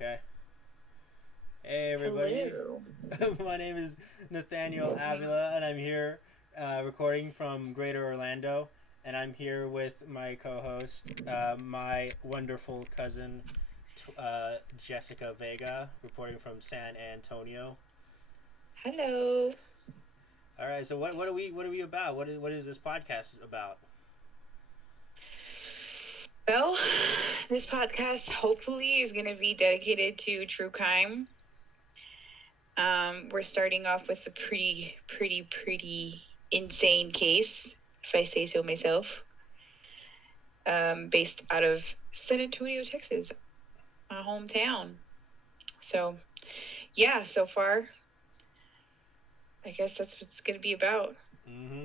Okay. Hey, everybody. Hello. My name is Nathaniel Avila, and I'm here recording from Greater Orlando. And I'm here with my co host, my wonderful cousin, Jessica Vega, reporting from San Antonio. Hello. All right, so what are we about? What is this podcast about? Well, this podcast hopefully is going to be dedicated to true crime. We're starting off with a pretty insane case, if I say so myself, based out of San Antonio, Texas, my hometown. So, yeah, so far, I guess that's what it's going to be about.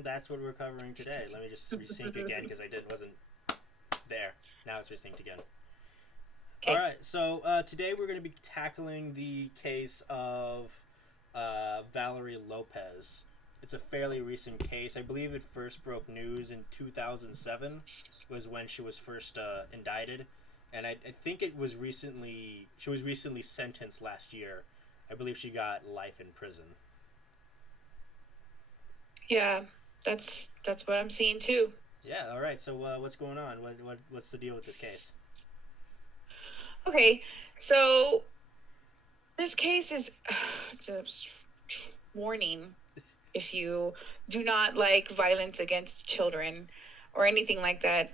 That's what we're covering today. Let me just resync again because wasn't there. Now it's resynced again. All Okay. right, so today we're going to be tackling the case of Valerie Lopez. It's a fairly recent case. I believe it first broke news in 2007 was when she was first indicted, and I think she was recently sentenced last year. I believe she got life in prison. Yeah, that's what I'm seeing too. Yeah. All right. So what's going on? What's the deal with this case? Okay, so this case is just warning if you do not like violence against children or anything like that.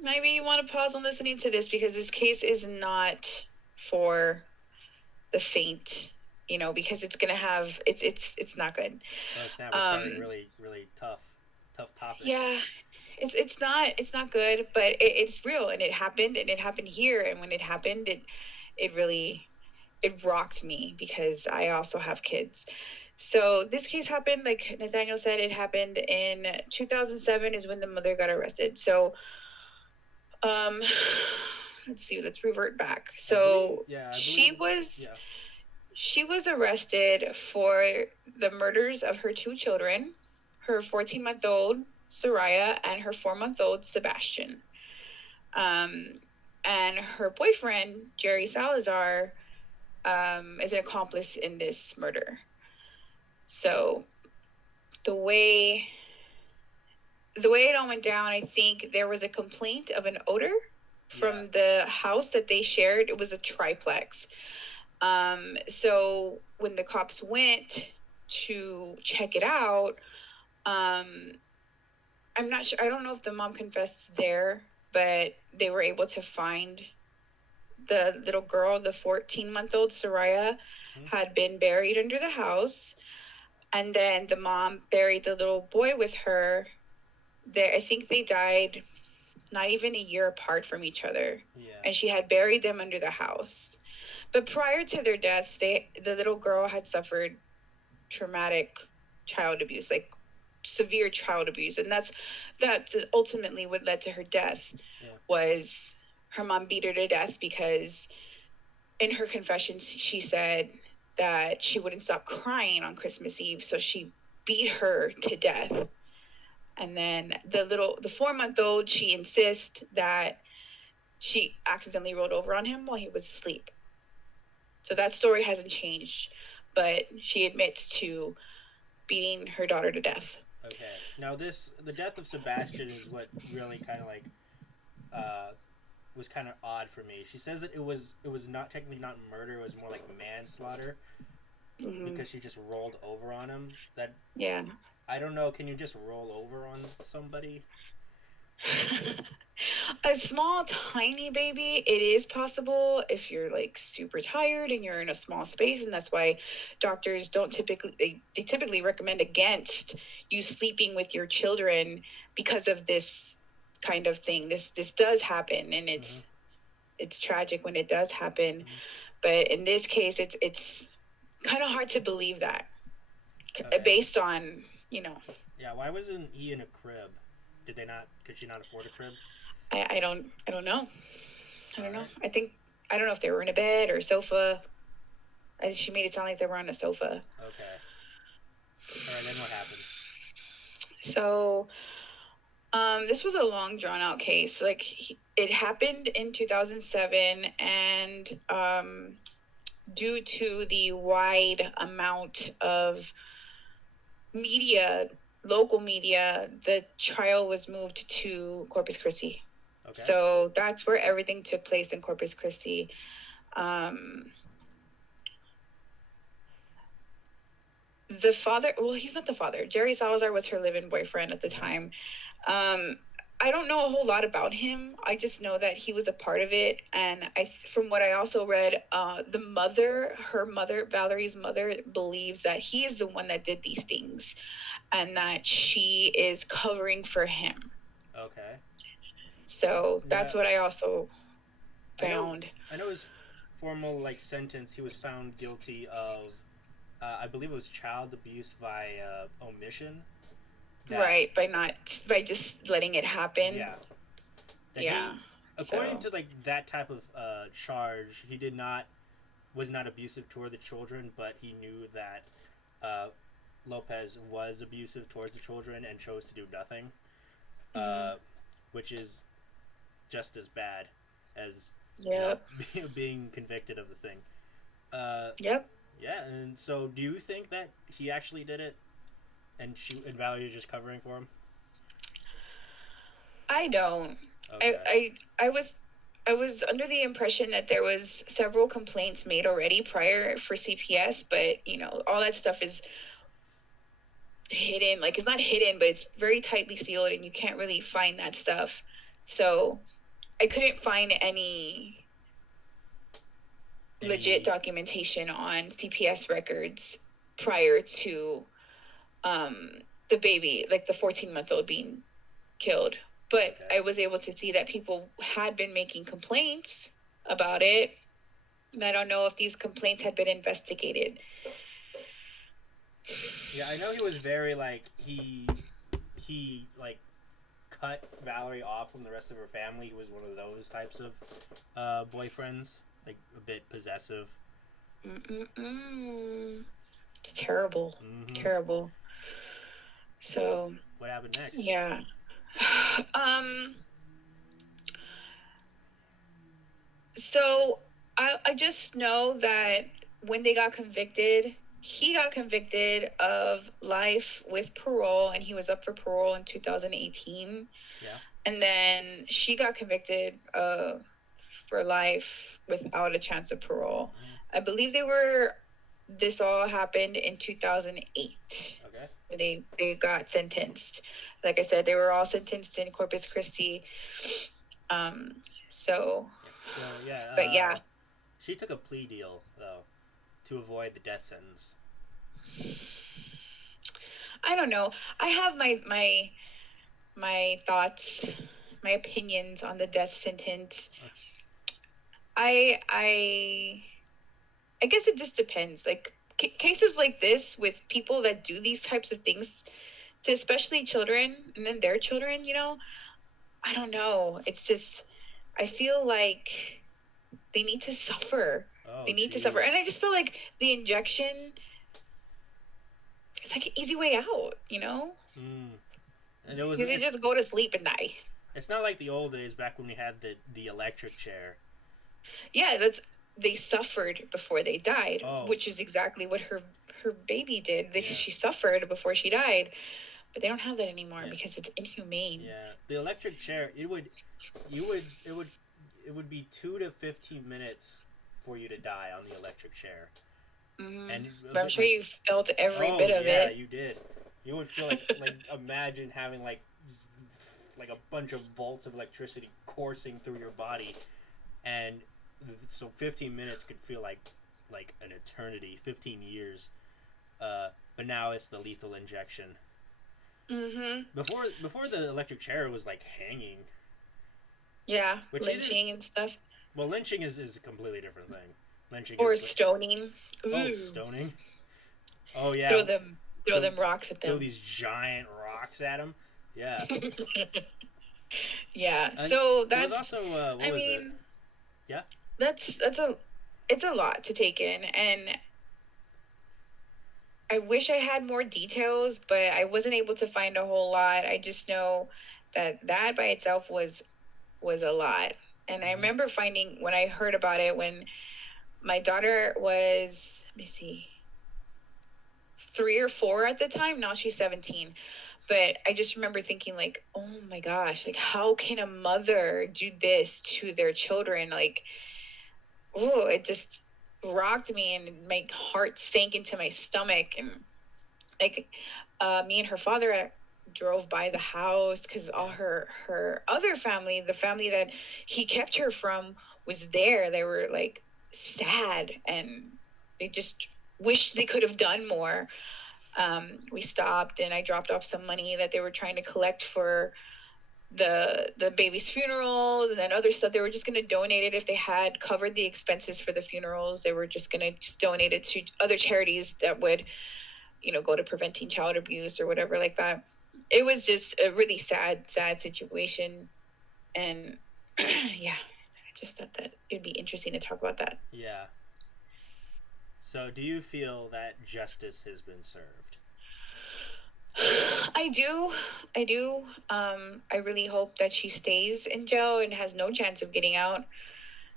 Maybe you want to pause on listening to this because this case is not for the faint, because it's gonna have it's not good. Oh snap! We're starting Um, really tough topics. yeah, it's not good, but it's real and it happened here, and when it happened, it really it rocked me because I also have kids. So this case happened, like Nathaniel said, it happened in 2007 is when the mother got arrested. So, um, let's see, let's revert back. So I believe, yeah. she was arrested for the murders of her two children, her 14-month-old Soraya and her 4-month-old Sebastian. Um, and her boyfriend Jerry Salazar is an accomplice in this murder. So the way the way it all went down, I think there was a complaint of an odor Yeah. from the house that they shared. It was a triplex. So when the cops went to check it out, um, I'm not sure. I don't know if the mom confessed there, but they were able to find the little girl, the 14-month-old Soraya, Hmm? had been buried under the house. And then the mom buried the little boy with her. I think they died not even a year apart from each other. Yeah. And she had buried them under the house. But prior to their deaths, the little girl had suffered traumatic child abuse, like severe child abuse, and that ultimately what led to her death Yeah. was her mom beat her to death because in her confession she said that she wouldn't stop crying on Christmas Eve, so she beat her to death. And then the 4-month-old, she insists that she accidentally rolled over on him while he was asleep. So that That's story hasn't changed, but she admits to beating her daughter to death. okay. Now the death of Sebastian is what really kind of uh was kind of odd for me. She says that it was not technically not murder, it was more like manslaughter Mm-hmm. because she just rolled over on him. That Yeah. I don't know, can you just roll over on somebody? A small, tiny baby, it is possible if you're like super tired and you're in a small space, and that's why doctors don't typically they typically recommend against you sleeping with your children because of this kind of thing. This does happen, and Mm-hmm. it's tragic when it does happen. Mm-hmm. But in this case, it's kind of hard to believe that Okay. based on you know Yeah, why wasn't he in a crib? Did they not could she not afford a crib? I don't know. I All don't know. right. I don't know if they were in a bed or a sofa. She made it sound like they were on a sofa. Okay. All right, then what happened? So, this was a long drawn out case. Like it happened in 2007, and due to the wide amount of media, local media, the trial was moved to Corpus Christi. Okay. So that's where everything took place, in Corpus Christi. The father, well, he's not the father. Jerry Salazar was her live-in boyfriend at the time. I don't know a whole lot about him. I just know that he was a part of it. And from what I also read, her mother, Valerie's mother, believes that he is the one that did these things and that she is covering for him. Okay. So that's Yeah. what I also I know. found. I know his formal like sentence. He was found guilty of, I believe it was child abuse by omission. That Right, by just letting it happen. yeah. That Yeah. he, according So, to like that type of charge, he did not was not abusive toward the children, but he knew that uh, Lopez was abusive towards the children and chose to do nothing, mm-hmm. uh, which is just as bad as Yep. being convicted of the thing. Uh, Yep. yeah, and so do you think that he actually did it, and Valerie is just covering for him? I don't. I, Okay. I I was I was under the impression that there was several complaints made already prior for CPS, but all that stuff is hidden. Like, it's not hidden, but it's very tightly sealed and you can't really find that stuff. So I couldn't find any legit Any? documentation on CPS records prior to um the baby, like the 14-month-old being killed. But Okay. I was able to see that people had been making complaints about it. And I don't know if these complaints had been investigated. Yeah, I know he was very like he like cut Valerie off from the rest of her family. He was one of those types of boyfriends, like a bit possessive. Mm-mm-mm. It's terrible. Mm-hmm. Terrible. So, What happened next? yeah. um so I just know that when they got convicted, he got convicted of life with parole, and he was up for parole in 2018. Yeah. And then she got convicted for life without a chance of parole. Mm-hmm. I believe this all happened in 2008. Okay. They got sentenced. Like I said, they were all sentenced in Corpus Christi. Um, so, Yeah. Well, yeah. but yeah, She took a plea deal though to avoid the death sentence. I don't know. I have my thoughts, my opinions on the death sentence. I I guess it just depends. Like, cases like this with people that do these types of things to especially children and then their children, I don't know. It's just, I feel like they need to suffer. Oh, They need to suffer. jeez. And I just feel like the injection is like an easy way out. Mm. And it was. Because you just go to sleep and die. It's not like the old days back when we had the electric chair. Yeah, they suffered before they died, Oh. which is exactly what her baby did. Yeah. She suffered before she died, but they don't have that anymore Yeah. because it's inhumane. Yeah. The electric chair. It would be 2 to 15 minutes for you to die on the electric chair. Mm-hmm. And But I'm sure like, you felt every oh bit of yeah, it. you did. You would feel like imagine having like a bunch of volts of electricity coursing through your body, and so 15 minutes could feel like an eternity, 15 years. But now it's the lethal injection. Mm-hmm. Before the electric chair was like hanging, Yeah, which it is. lynching and stuff. Well, lynching is a completely different thing. Lynching Or is like, stoning. oh, Ooh. stoning. Oh yeah, Throw them rocks at throw them. these giant rocks at them. Yeah. Yeah. And So it was that's, also what I was it? mean, Yeah. it's a lot to take in, and I wish I had more details, but I wasn't able to find a whole lot. I just know that by itself was a lot. And I Mm-hmm. remember finding, when I heard about it, when My daughter was, let me see, 3 or 4 at the time. Now she's 17. But I just remember thinking, like, oh my gosh, like, how can a mother do this to their children? Like, oh, it just rocked me and my heart sank into my stomach. And like, me and her father drove by the house because all Yeah. her other family, the family that he kept her from, was there. They were like sad and they just wished they could have done more. We stopped and I dropped off some money that they were trying to collect for the baby's funerals, and then other stuff. They were just going to donate it. If they had covered the expenses for the funerals, they were just going to just donate it to other charities that would, go to preventing child abuse or whatever like that. It was just a really sad situation. And yeah, I just thought that it'd be interesting to talk about that. Yeah. So, do you feel that justice has been served? I do. I do. I really hope that she stays in jail and has no chance of getting out.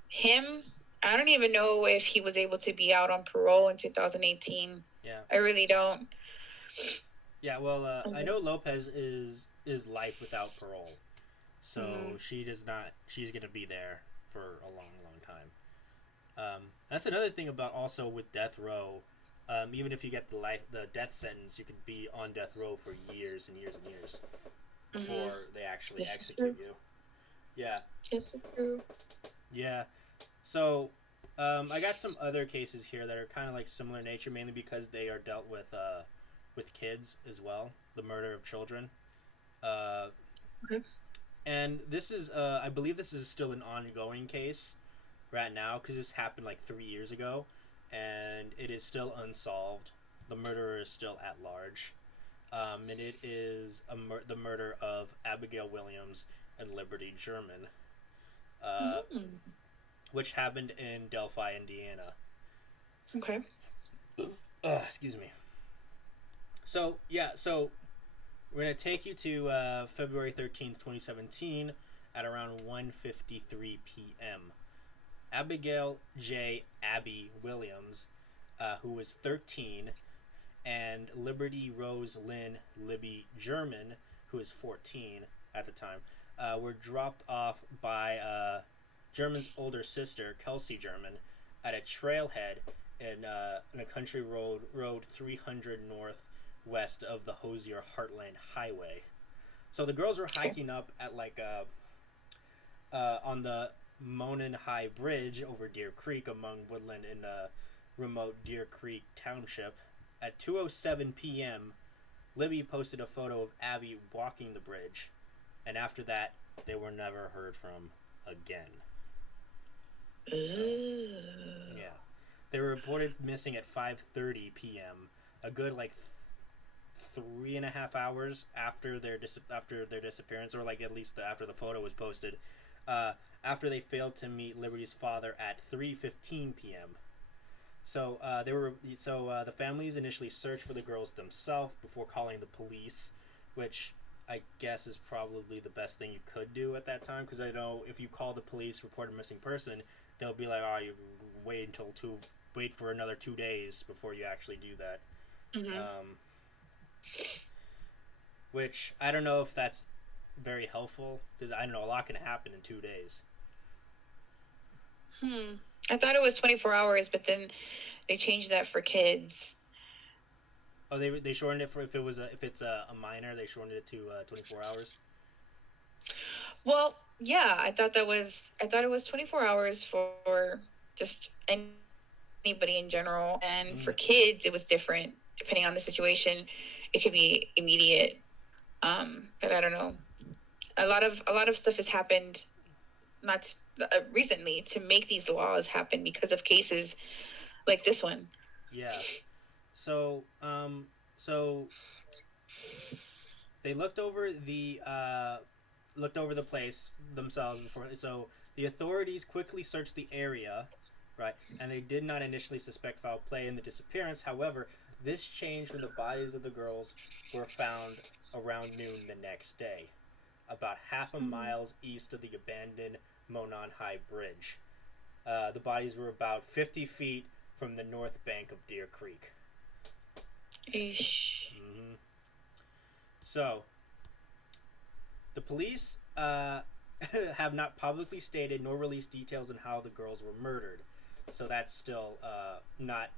Him, I don't even know if he was able to be out on parole in 2018. Yeah. I really don't. Yeah. Well, I Mhm. know Lopez is life without parole, so Mhm. she does not. She's gonna be there for a long, long time. That's another thing about also with death row. Even if you get the death sentence, you could be on death row for years and years and years Mhm. before they actually This is execute true. you. Yeah, This is true. yeah. So, I got some other cases here that are kind of like similar nature, mainly because they are dealt with kids as well, the murder of children. Uh, Okay. and this is, I believe, this is still an ongoing case right now because this happened like 3 years ago, and it is still unsolved. The murderer is still at large, and it is the murder of Abigail Williams and Liberty German, uh, Mm. which happened in Delphi, Indiana. Okay. Excuse me. So yeah, so we're gonna take you to February 13th, 2017, at around 1:53 p.m. Abigail J. Abby Williams, who was 13, and Liberty Rose Lynn Libby German, who was 14 at the time, were dropped off by German's older sister, Kelsey German, at a trailhead in a country road 300 north west of the Hosier Heartland Highway. So the girls were Okay. hiking up at like on the Monon High Bridge over Deer Creek among woodland in remote Deer Creek Township. At 2:07 p.m., Libby posted a photo of Abby walking the bridge, and after that, they were never heard from again. So, Ooh. yeah. They were reported missing at 5:30 p.m., a good like 3.5 hours after their disappearance, or like at least after the photo was posted. Uh, After they failed to meet Liberty's father at 3:15 p.m. The families initially searched for the girls themselves before calling the police, which I guess is probably the best thing you could do at that time, because I know if you call the police, report a missing person, they'll be like, "Oh, you wait for another 2 days before you actually do that." Mhm. Um, which I don't know if that's very helpful, because I don't know, a lot can happen in 2 days. Hmm. I thought it was 24 hours, but then they changed that for kids. Oh, they shortened it for if it's a minor, they shortened it to 24 hours. Well, yeah, I thought it was 24 hours for just anybody in general, and for Mm, kids it was different depending on the situation. It could be immediate. But I don't know. A lot of stuff has happened not recently to make these laws happen because of cases like this one. yeah. So so they looked over the place themselves before. So the authorities quickly searched the area, right? And they did not initially suspect foul play in the disappearance. However, this changed when the bodies of the girls were found around noon the next day, about half a Hmm. mile east of the abandoned Monon High Bridge. The bodies were about 50 feet from the north bank of Deer Creek. Eesh. Mm-hmm. So, the police have not publicly stated nor released details on how the girls were murdered. So that's still not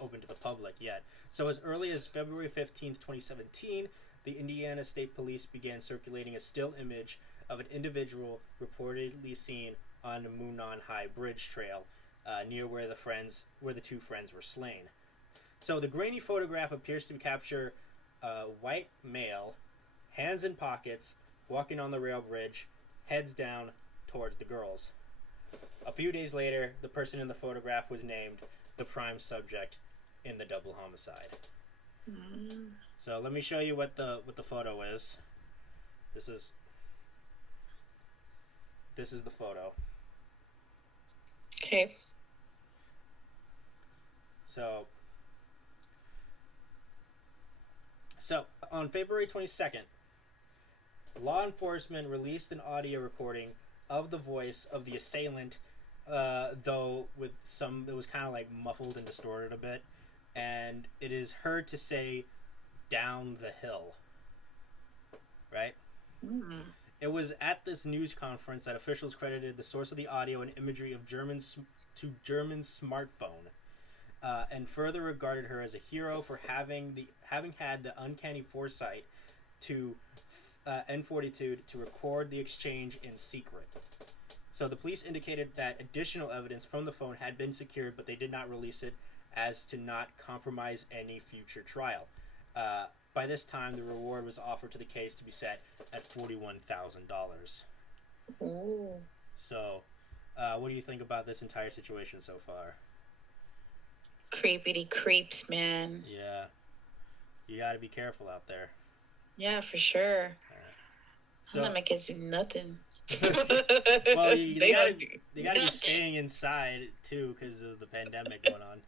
open to the public yet. So as early as February 15th, 2017, the Indiana State Police began circulating a still image of an individual reportedly seen on the Moonon High Bridge Trail near where the two friends were slain. So the grainy photograph appears to capture a white male, hands in pockets, walking on the rail bridge, heads down towards the girls. A few days later, the person in the photograph was named the prime subject in the double homicide. Mm. So let me show you what the photo is. This is the photo. Okay. So on February 22nd, law enforcement released an audio recording of the voice of the assailant, though with it was kind of like muffled and distorted a bit, and it is heard to say "down the hill." Right? Mm. It was at this news conference that officials credited the source of the audio and imagery of German smartphone, and further regarded her as a hero for having had the uncanny foresight to N42 to record the exchange in secret. So the police indicated that additional evidence from the phone had been secured, but they did not release it as to not compromise any future trial. By this time, the reward was offered to the case to be set at $41,000. Ooh. So, what do you think about this entire situation so far? Creepity creeps, man. Yeah, you got to be careful out there. Yeah, for sure. I'm not making do nothing. Well, they gotta be staying inside too because of the pandemic going on.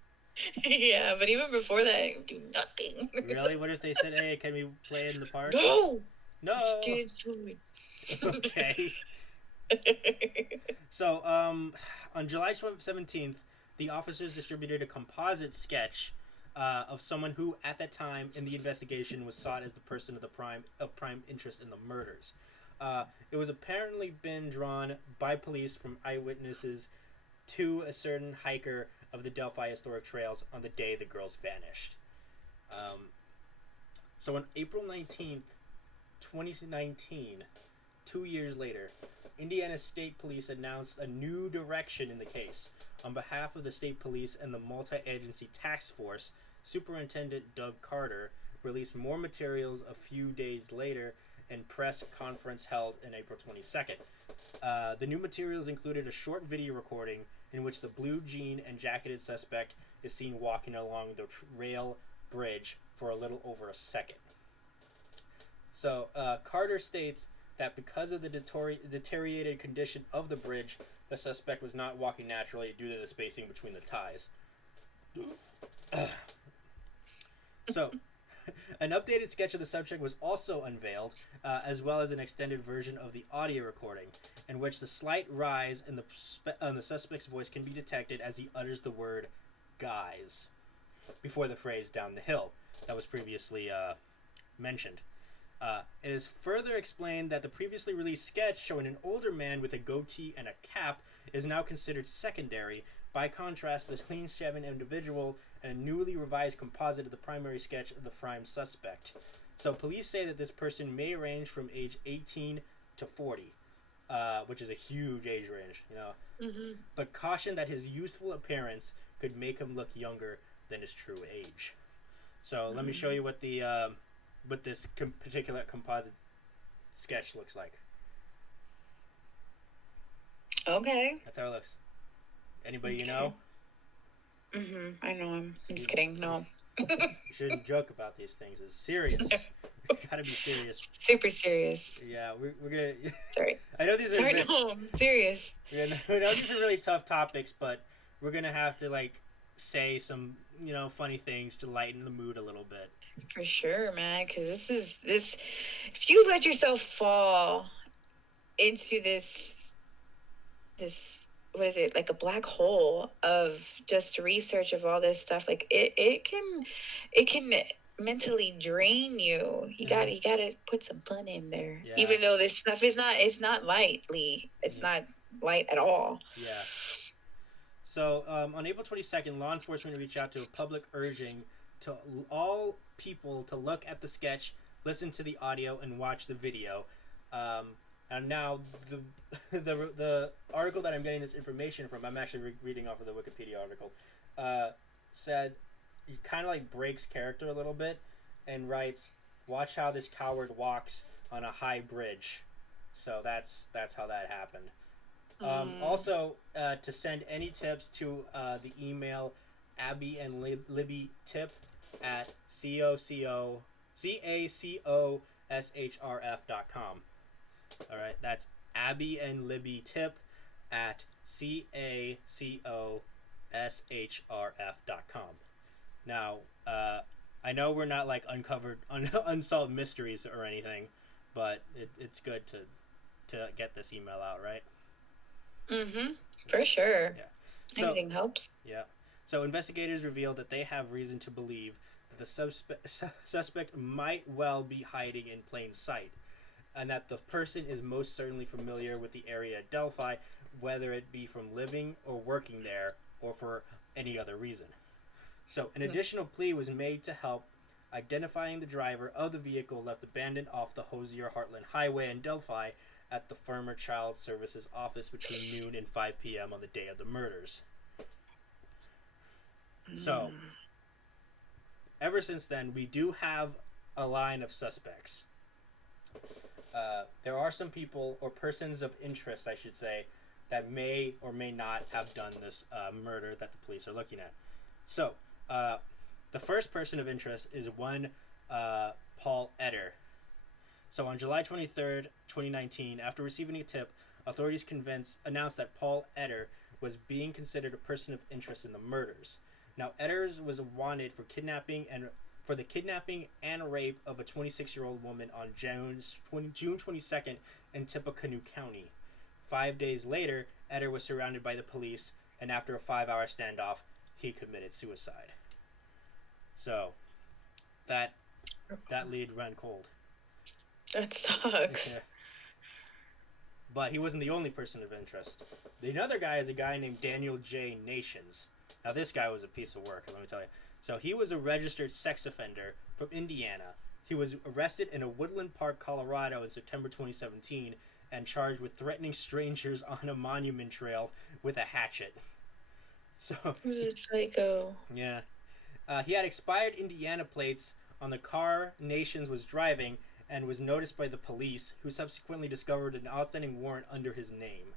Yeah, but even before that, I do nothing. Really? What if they said, "Hey, can we play in the park?" No. Okay. So, on July 17th, the officers distributed a composite sketch of someone who, at that time in the investigation, was sought as the person of prime interest in the murders. It was apparently been drawn by police from eyewitnesses to a certain hiker of the Delphi Historic Trails on the day the girls vanished. So on April 19th, 2019, 2 years later, Indiana State Police announced a new direction in the case. On behalf of the state police and the multi-agency task force, Superintendent Doug Carter released more materials a few days later in press conference held on April 22nd. The new materials included a short video recording in which the blue jean and jacketed suspect is seen walking along the rail bridge for a little over a second. So Carter states that because of the deteriorated condition of the bridge, the suspect was not walking naturally due to the spacing between the ties. So, an updated sketch of the subject was also unveiled, as well as an extended version of the audio recording, in which the slight rise in the suspect's voice can be detected as he utters the word "guys" before the phrase "down the hill" that was previously mentioned. It is further explained that the previously released sketch showing an older man with a goatee and a cap is now considered secondary. By contrast, this clean-shaven individual and a newly revised composite of the primary sketch of the prime suspect. So police say that this person may range from age 18 to 40, which is a huge age range, you know. Mm-hmm. But caution that his youthful appearance could make him look younger than his true age. So let me show you what this particular composite sketch looks like. Okay. That's how it looks. Anybody you know? I know him. I'm just kidding. No. You shouldn't joke about these things. It's serious. Gotta be serious. Super serious. Yeah, we're gonna. Sorry. I know these are. Sorry, no, I'm serious. I know these are really tough topics, but we're gonna have to say some funny things to lighten the mood a little bit. For sure, man. Because this. If you let yourself fall into this what is it, like a black hole of just research of all this stuff. Like it can mentally drain you. You got to put some fun in there. Yeah. Even though this stuff is not, it's not Yeah. not light at all. Yeah. So on April 22nd, law enforcement reached out to a public urging to all people to look at the sketch, listen to the audio, and watch the video. And now the article that I'm getting this information from, I'm actually reading off of the Wikipedia article, said he kind of like breaks character a little bit and writes, "Watch how this coward walks on a high bridge." So that's how that happened. Also, to send any tips to the email Abby and Libby tip at cacoshrf.com. All right, that's Abby and Libby tip at cacoshrf.com. Now, I know we're not like uncovered unsolved mysteries or anything, but it's good to get this email out, right? For sure. Yeah. So, Anything helps. Yeah. So investigators revealed that they have reason to believe that the suspect might well be hiding in plain sight, and that the person is most certainly familiar with the area at Delphi, whether it be from living or working there or for any other reason. So an additional plea was made to help identifying the driver of the vehicle left abandoned off the Hosier Heartland Highway in Delphi at the Farmer Child Services office between noon and 5 p.m. on the day of the murders. So, ever since then, we do have a line of suspects. There are some people, or persons of interest, I should say, that may or may not have done this murder that the police are looking at. So, the first person of interest is one Paul Etter. So on July 23rd, 2019, after receiving a tip, authorities announced that Paul Etter was being considered a person of interest in the murders. Now, Etter was wanted for kidnapping and rape of a 26-year-old woman on June 22nd in Tippecanoe County. 5 days later, Etter was surrounded by the police, and after a 5-hour standoff, he committed suicide. So, that lead ran cold. That sucks. Yeah. But he wasn't the only person of interest. The other guy is a guy named Daniel J. Nations. Now, this guy was a piece of work, let me tell you. So, he was a registered sex offender from Indiana. He was arrested in a Woodland Park, Colorado in September 2017 and charged with threatening strangers on a monument trail with a hatchet. So, psycho. Yeah. He had expired Indiana plates on the car Nations was driving and was noticed by the police, who subsequently discovered an outstanding warrant under his name.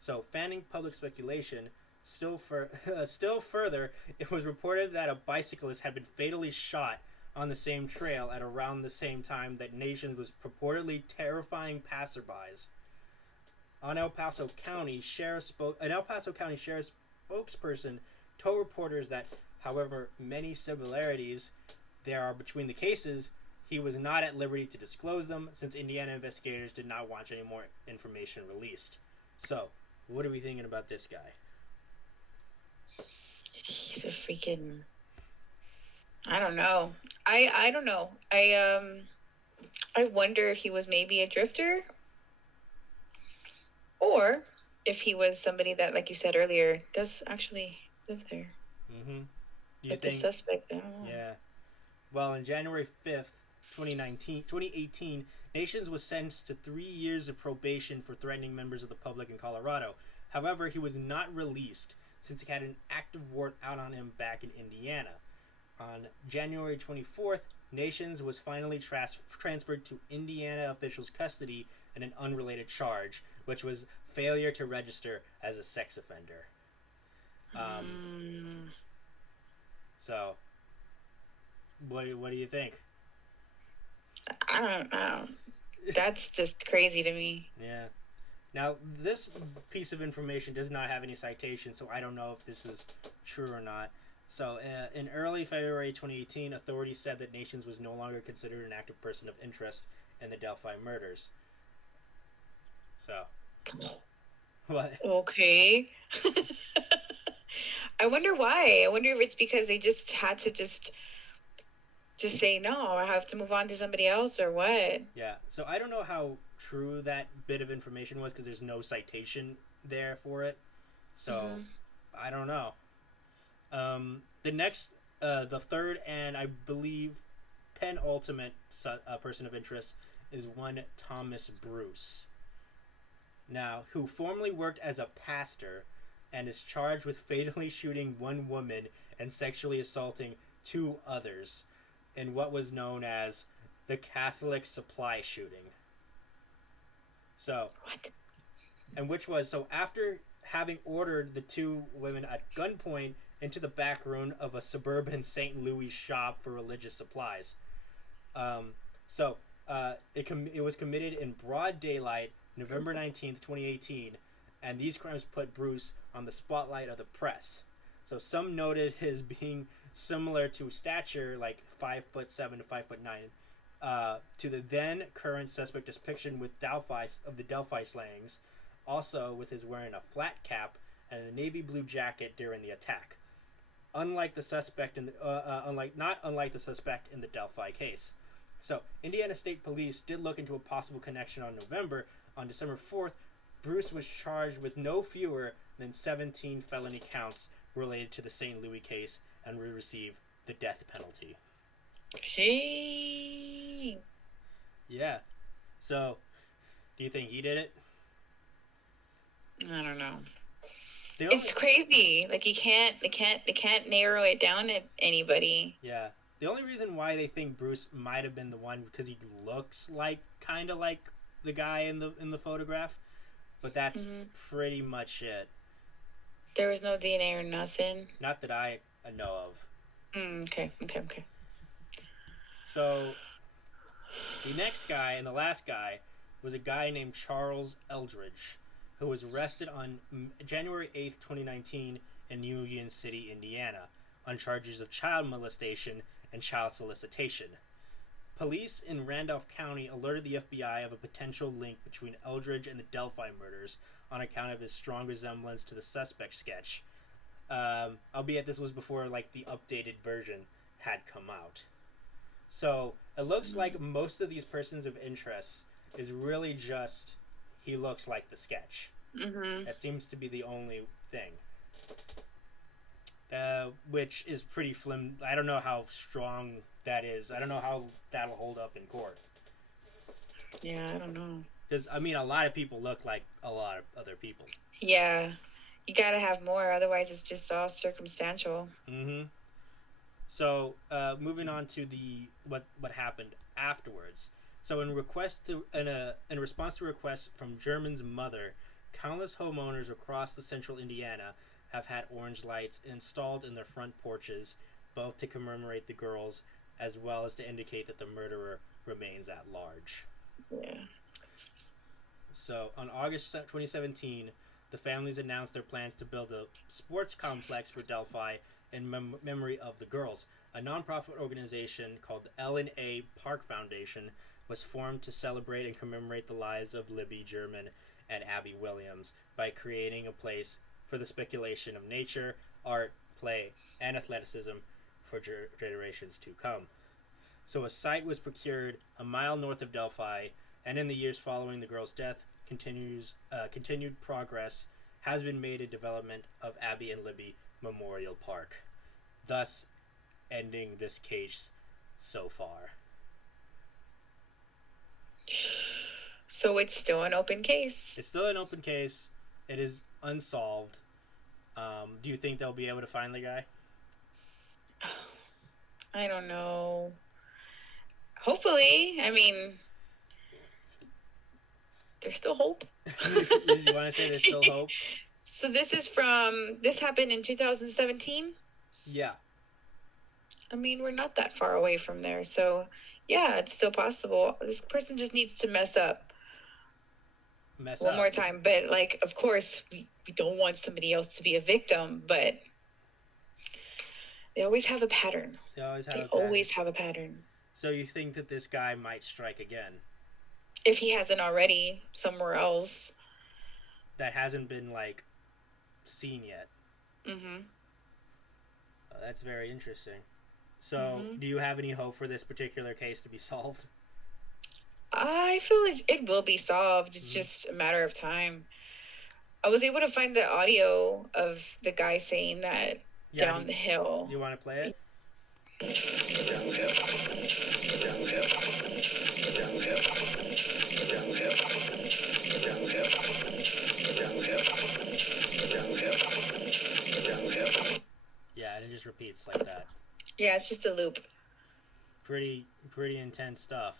So, fanning public speculation, still further, it was reported that a bicyclist had been fatally shot on the same trail at around the same time that Nations was purportedly terrifying passerbys. An El Paso County sheriff's spokesperson told reporters that, however many similarities there are between the cases, he was not at liberty to disclose them since Indiana investigators did not want any more information released. So, what are we thinking about this guy? He's a freaking... I don't know. I don't know. I wonder if he was maybe a drifter, or if he was somebody that, like you said earlier, does actually live there. But the suspect, I don't know. Yeah. Well, on January 5th, 2018, Nations was sentenced to 3 years of probation for threatening members of the public in Colorado. However, he was not released since he had an active warrant out on him back in Indiana. On January 24th, Nations was finally transferred to Indiana officials' custody in an unrelated charge, which was failure to register as a sex offender. So, what do you think? I don't know. That's just crazy to me. Yeah. Now, this piece of information does not have any citation, so I don't know if this is true or not. So, in early February 2018, authorities said that Nations was no longer considered an active person of interest in the Delphi murders. So, What? Okay. I wonder why. I wonder if it's because they just had to just say no. I have to move on to somebody else or what. Yeah. So I don't know how true that bit of information was because there's no citation there for it. So Mm-hmm. I don't know. The next, the third, and I believe penultimate person of interest is one Thomas Bruce. Now, who formerly worked as a pastor and is charged with fatally shooting one woman and sexually assaulting two others in what was known as the Catholic supply shooting. So, What? and which was so after having ordered the two women at gunpoint into the back room of a suburban St. Louis shop for religious supplies. Um, it was committed in broad daylight, November 19th, 2018, and these crimes put Bruce on the spotlight of the press. So some noted his being similar to stature, like 5'7" to 5'9", to the then current suspect depiction with Delphi of the Delphi slangs, also with his wearing a flat cap and a navy blue jacket during the attack. Unlike the suspect in the, not unlike the suspect in the Delphi case. So, Indiana State Police did look into a possible connection on November. On December 4th, Bruce was charged with no fewer than 17 felony counts related to the St. Louis case and would receive the death penalty. Hey. Yeah. So, do you think he did it? I don't know. The It's crazy. Like they can't narrow it down at anybody. Yeah. The only reason why they think Bruce might have been the one because he looks like kind of like the guy in the photograph, but that's pretty much it. There was no DNA or nothing. Not that I know of. Okay. So the next guy and the last guy was a guy named Charles Eldridge, who was arrested on January 8th, 2019 in Union City, Indiana, on charges of child molestation and child solicitation. Police in Randolph County alerted the FBI of a potential link between Eldridge and the Delphi murders on account of his strong resemblance to the suspect sketch. Albeit this was before like the updated version had come out. So it looks like most of these persons of interest is really just he looks like the sketch. That seems to be the only thing. Which is pretty flim. I don't know how strong that is. I don't know how that'll hold up in court. Yeah, I don't know. Because I mean, a lot of people look like a lot of other people. Yeah, you gotta have more. Otherwise, it's just all circumstantial. So, moving on to the what happened afterwards. So, in response to requests from German's mother, countless homeowners across the central Indiana have had orange lights installed in their front porches, both to commemorate the girls as well as to indicate that the murderer remains at large. Yeah. So, on August 2017, the families announced their plans to build a sports complex for Delphi in memory of the girls. A nonprofit organization called the L&A Park Foundation was formed to celebrate and commemorate the lives of Libby German and Abby Williams by creating a place for the speculation of nature, art, play, and athleticism for generations to come. So a site was procured a mile north of Delphi, and in the years following the girl's death, continued progress has been made in development of Abby and Libby Memorial Park, thus ending this case so far. So it's still an open case. It's still an open case. It is unsolved. Do you think they'll be able to find the guy? I don't know. Hopefully. I mean, there's still hope. You want to say there's still hope? So this happened in 2017? Yeah. I mean, we're not that far away from there. So, yeah, it's still possible. This person just needs to mess up. One more time. But, like, of course, we don't want somebody else to be a victim, but they always have a pattern. They always have a pattern. So you think that this guy might strike again? If he hasn't already somewhere else. that hasn't been like seen yet. Mm-hmm. That's very interesting. So, Mm-hmm. do you have any hope for this particular case to be solved? I feel like it will be solved. It's Mm-hmm. just a matter of time. I was able to find the audio of the guy saying that Yeah. down the hill. Do you want to play it? Yeah, and it just repeats like that. Yeah, it's just a loop. Pretty intense stuff.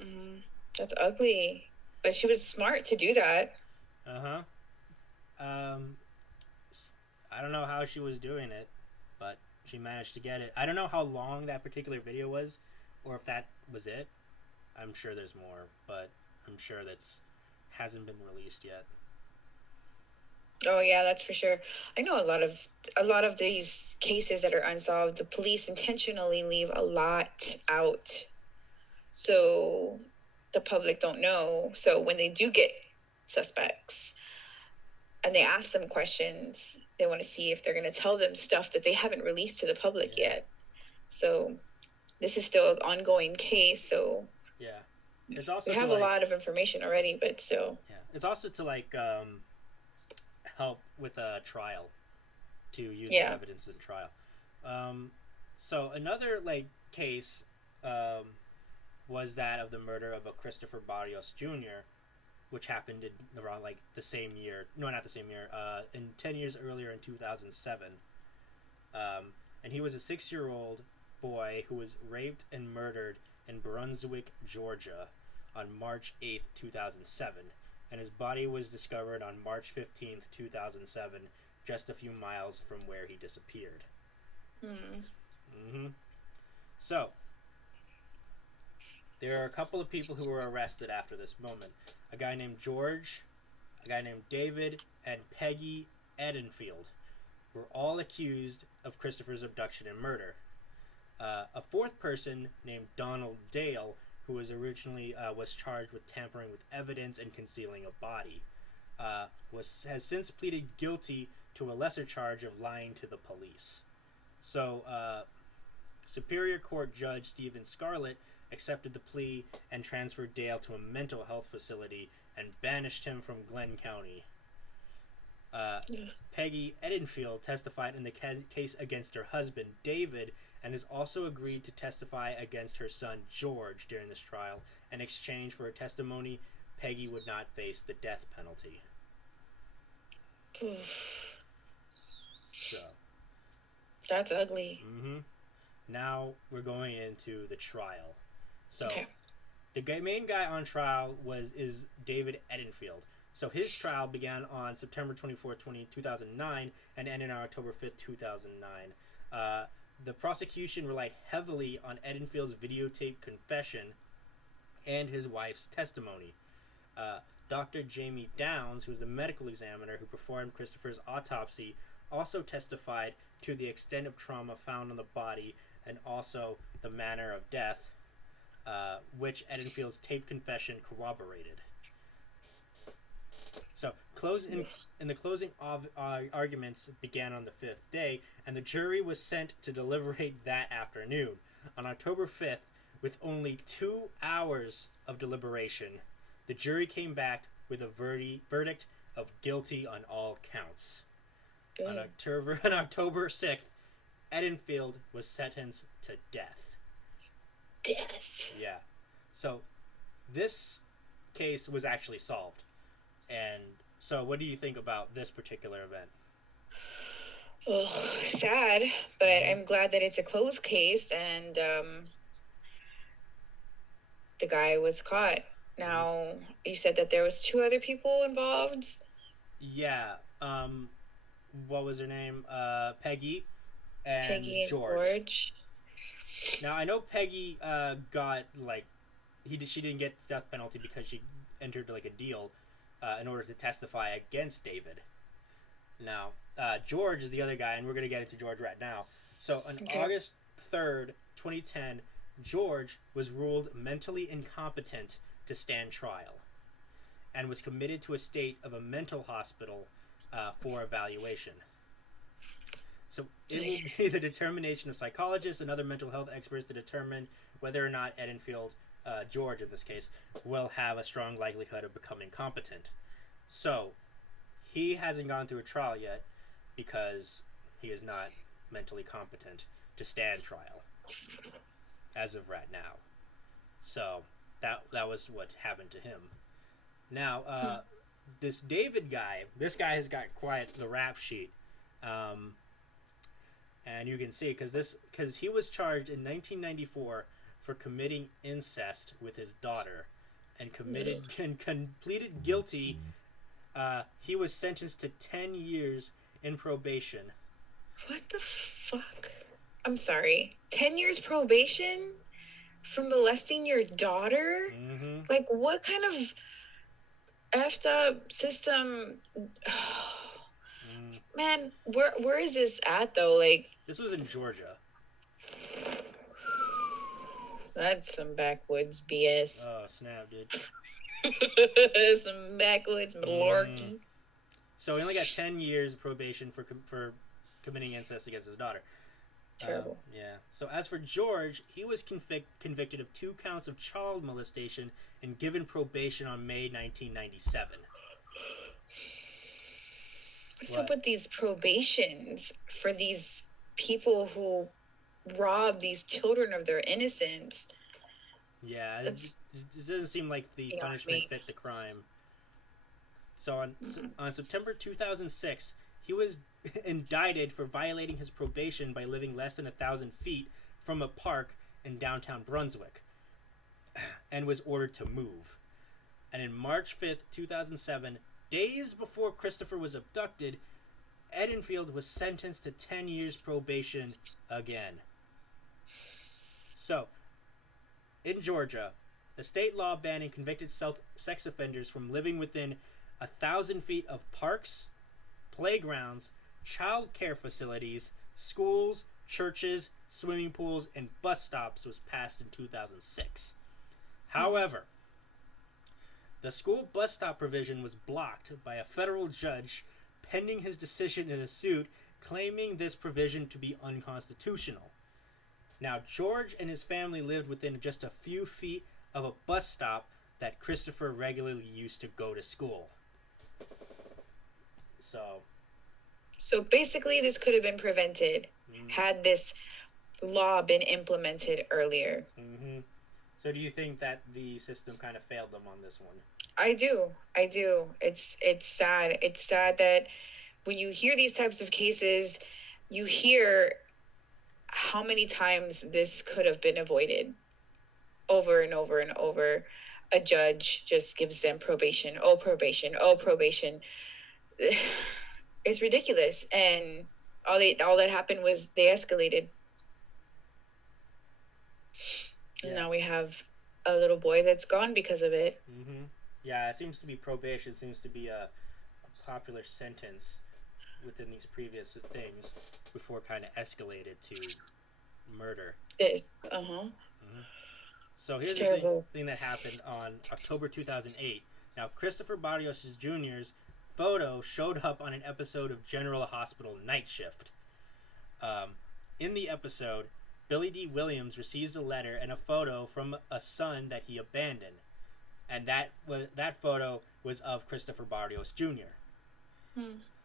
Mm, that's ugly. But she was smart to do that. Uh huh. I don't know how she was doing it, but she managed to get it. I don't know how long that particular video was, or if that was it. I'm sure there's more, but I'm sure that's hasn't been released yet. Oh yeah, that's for sure. I know a lot of these cases that are unsolved, the police intentionally leave a lot out so the public don't know. So when they do get suspects and they ask them questions, they want to see if they're going to tell them stuff that they haven't released to the public Yeah. yet. So this is still an ongoing case, so Yeah, it's also we to have a like lot of information already, but still. yeah, it's also to like help with a trial to use as Yeah. evidence in trial. Um, so another like case um, was that of the murder of a Christopher Barrios Jr., which happened in around like the same year. No, not the same year. In 10 years earlier in 2007, and he was a 6-year-old boy who was raped and murdered in Brunswick, Georgia, on March 8th, 2007, and his body was discovered on March 15th, 2007, just a few miles from where he disappeared. Hmm. Mm-hmm. So, there are a couple of people who were arrested after this moment. A guy named George, a guy named David, and Peggy Edenfield were all accused of Christopher's abduction and murder. A fourth person named Donald Dale, who was originally was charged with tampering with evidence and concealing a body, has since pleaded guilty to a lesser charge of lying to the police. So, Superior Court Judge Stephen Scarlett accepted the plea and transferred Dale to a mental health facility and banished him from Glenn County. Peggy Edenfield testified in the case against her husband, David, and has also agreed to testify against her son, George, during this trial. In exchange for her testimony, Peggy would not face the death penalty. So, That's ugly. mm-hmm. Now we're going into the trial. So, Okay. the main guy on trial is David Edenfield. So his trial began on September 24th, 2009 and ended on October 5th, 2009. The prosecution relied heavily on Edenfield's videotaped confession and his wife's testimony. Dr. Jamie Downs, who was the medical examiner who performed Christopher's autopsy, also testified to the extent of trauma found on the body and also the manner of death, which Edenfield's taped confession corroborated. So, the closing arguments began on the fifth day, and the jury was sent to deliberate that afternoon. On October 5th, with only 2 hours of deliberation, the jury came back with a verdict of guilty on all counts. On October 6th, Edenfield was sentenced to death. Death. Yeah. So, this case was actually solved. And so, what do you think about this particular event? Oh, sad, but I'm glad that it's a closed case and the guy was caught. Now, you said that there was 2 other people involved. Yeah. What was her name? Peggy and Peggy and George. Now I know Peggy got like she didn't get the death penalty because she entered like a deal in order to testify against David. Now George is the other guy, and we're gonna get into George right now. So on August 3rd, 2010, George was ruled mentally incompetent to stand trial. and was committed to a state of a mental hospital for evaluation. So it will be the determination of psychologists and other mental health experts to determine whether or not Edenfield, George in this case, will have a strong likelihood of becoming competent. So he hasn't gone through a trial yet because he is not mentally competent to stand trial as of right now. So that was what happened to him. Now, this David guy, this guy has got quite the rap sheet. And you can see because he was charged in 1994 for committing incest with his daughter, and completed guilty. He was sentenced to 10 years in probation. What the fuck? I'm sorry. 10 years probation for molesting your daughter? Mm-hmm. Like, what kind of effed up system? Man, where is this at though? Like, this was in Georgia. That's some backwoods BS. Oh snap, dude! Some backwoods malarkey. So he only got 10 years of probation for committing incest against his daughter. Terrible. Yeah. So as for George, he was convicted of 2 counts of child molestation and given probation on May 1997. What's up with these probations for these people who rob these children of their innocence? Yeah, it doesn't seem like the punishment fit the crime. So on September 2006, he was indicted for violating his probation by living less than 1,000 feet from a park in downtown Brunswick, and was ordered to move. And in March 5th, 2007, days before Christopher was abducted, Edenfield was sentenced to 10 years probation again. So, in Georgia, a state law banning convicted sex offenders from living within 1,000 feet of parks, playgrounds, child care facilities, schools, churches, swimming pools, and bus stops was passed in 2006. However, the school bus stop provision was blocked by a federal judge pending his decision in a suit claiming this provision to be unconstitutional. Now, George and his family lived within just a few feet of a bus stop that Christopher regularly used to go to school. So basically, this could have been prevented had this law been implemented earlier. Mm-hmm. So do you think that the system kind of failed them on this one? I do. It's sad. It's sad that when you hear these types of cases, you hear how many times this could have been avoided over and over and over. A judge just gives them probation. Oh, probation. Oh, probation. It's ridiculous. And all that happened was they escalated. Yeah. And now we have a little boy that's gone because of it. Mm-hmm. Yeah, it seems to be probation. Seems to be a popular sentence within these previous things before kind of escalated to murder. Uh-huh. Mm-hmm. So here's the thing that happened on October 2008. Now, Christopher Barrios Jr.'s photo showed up on an episode of General Hospital Night Shift. In the episode, Billy D. Williams receives a letter and a photo from a son that he abandoned. And that photo was of Christopher Barrios Jr.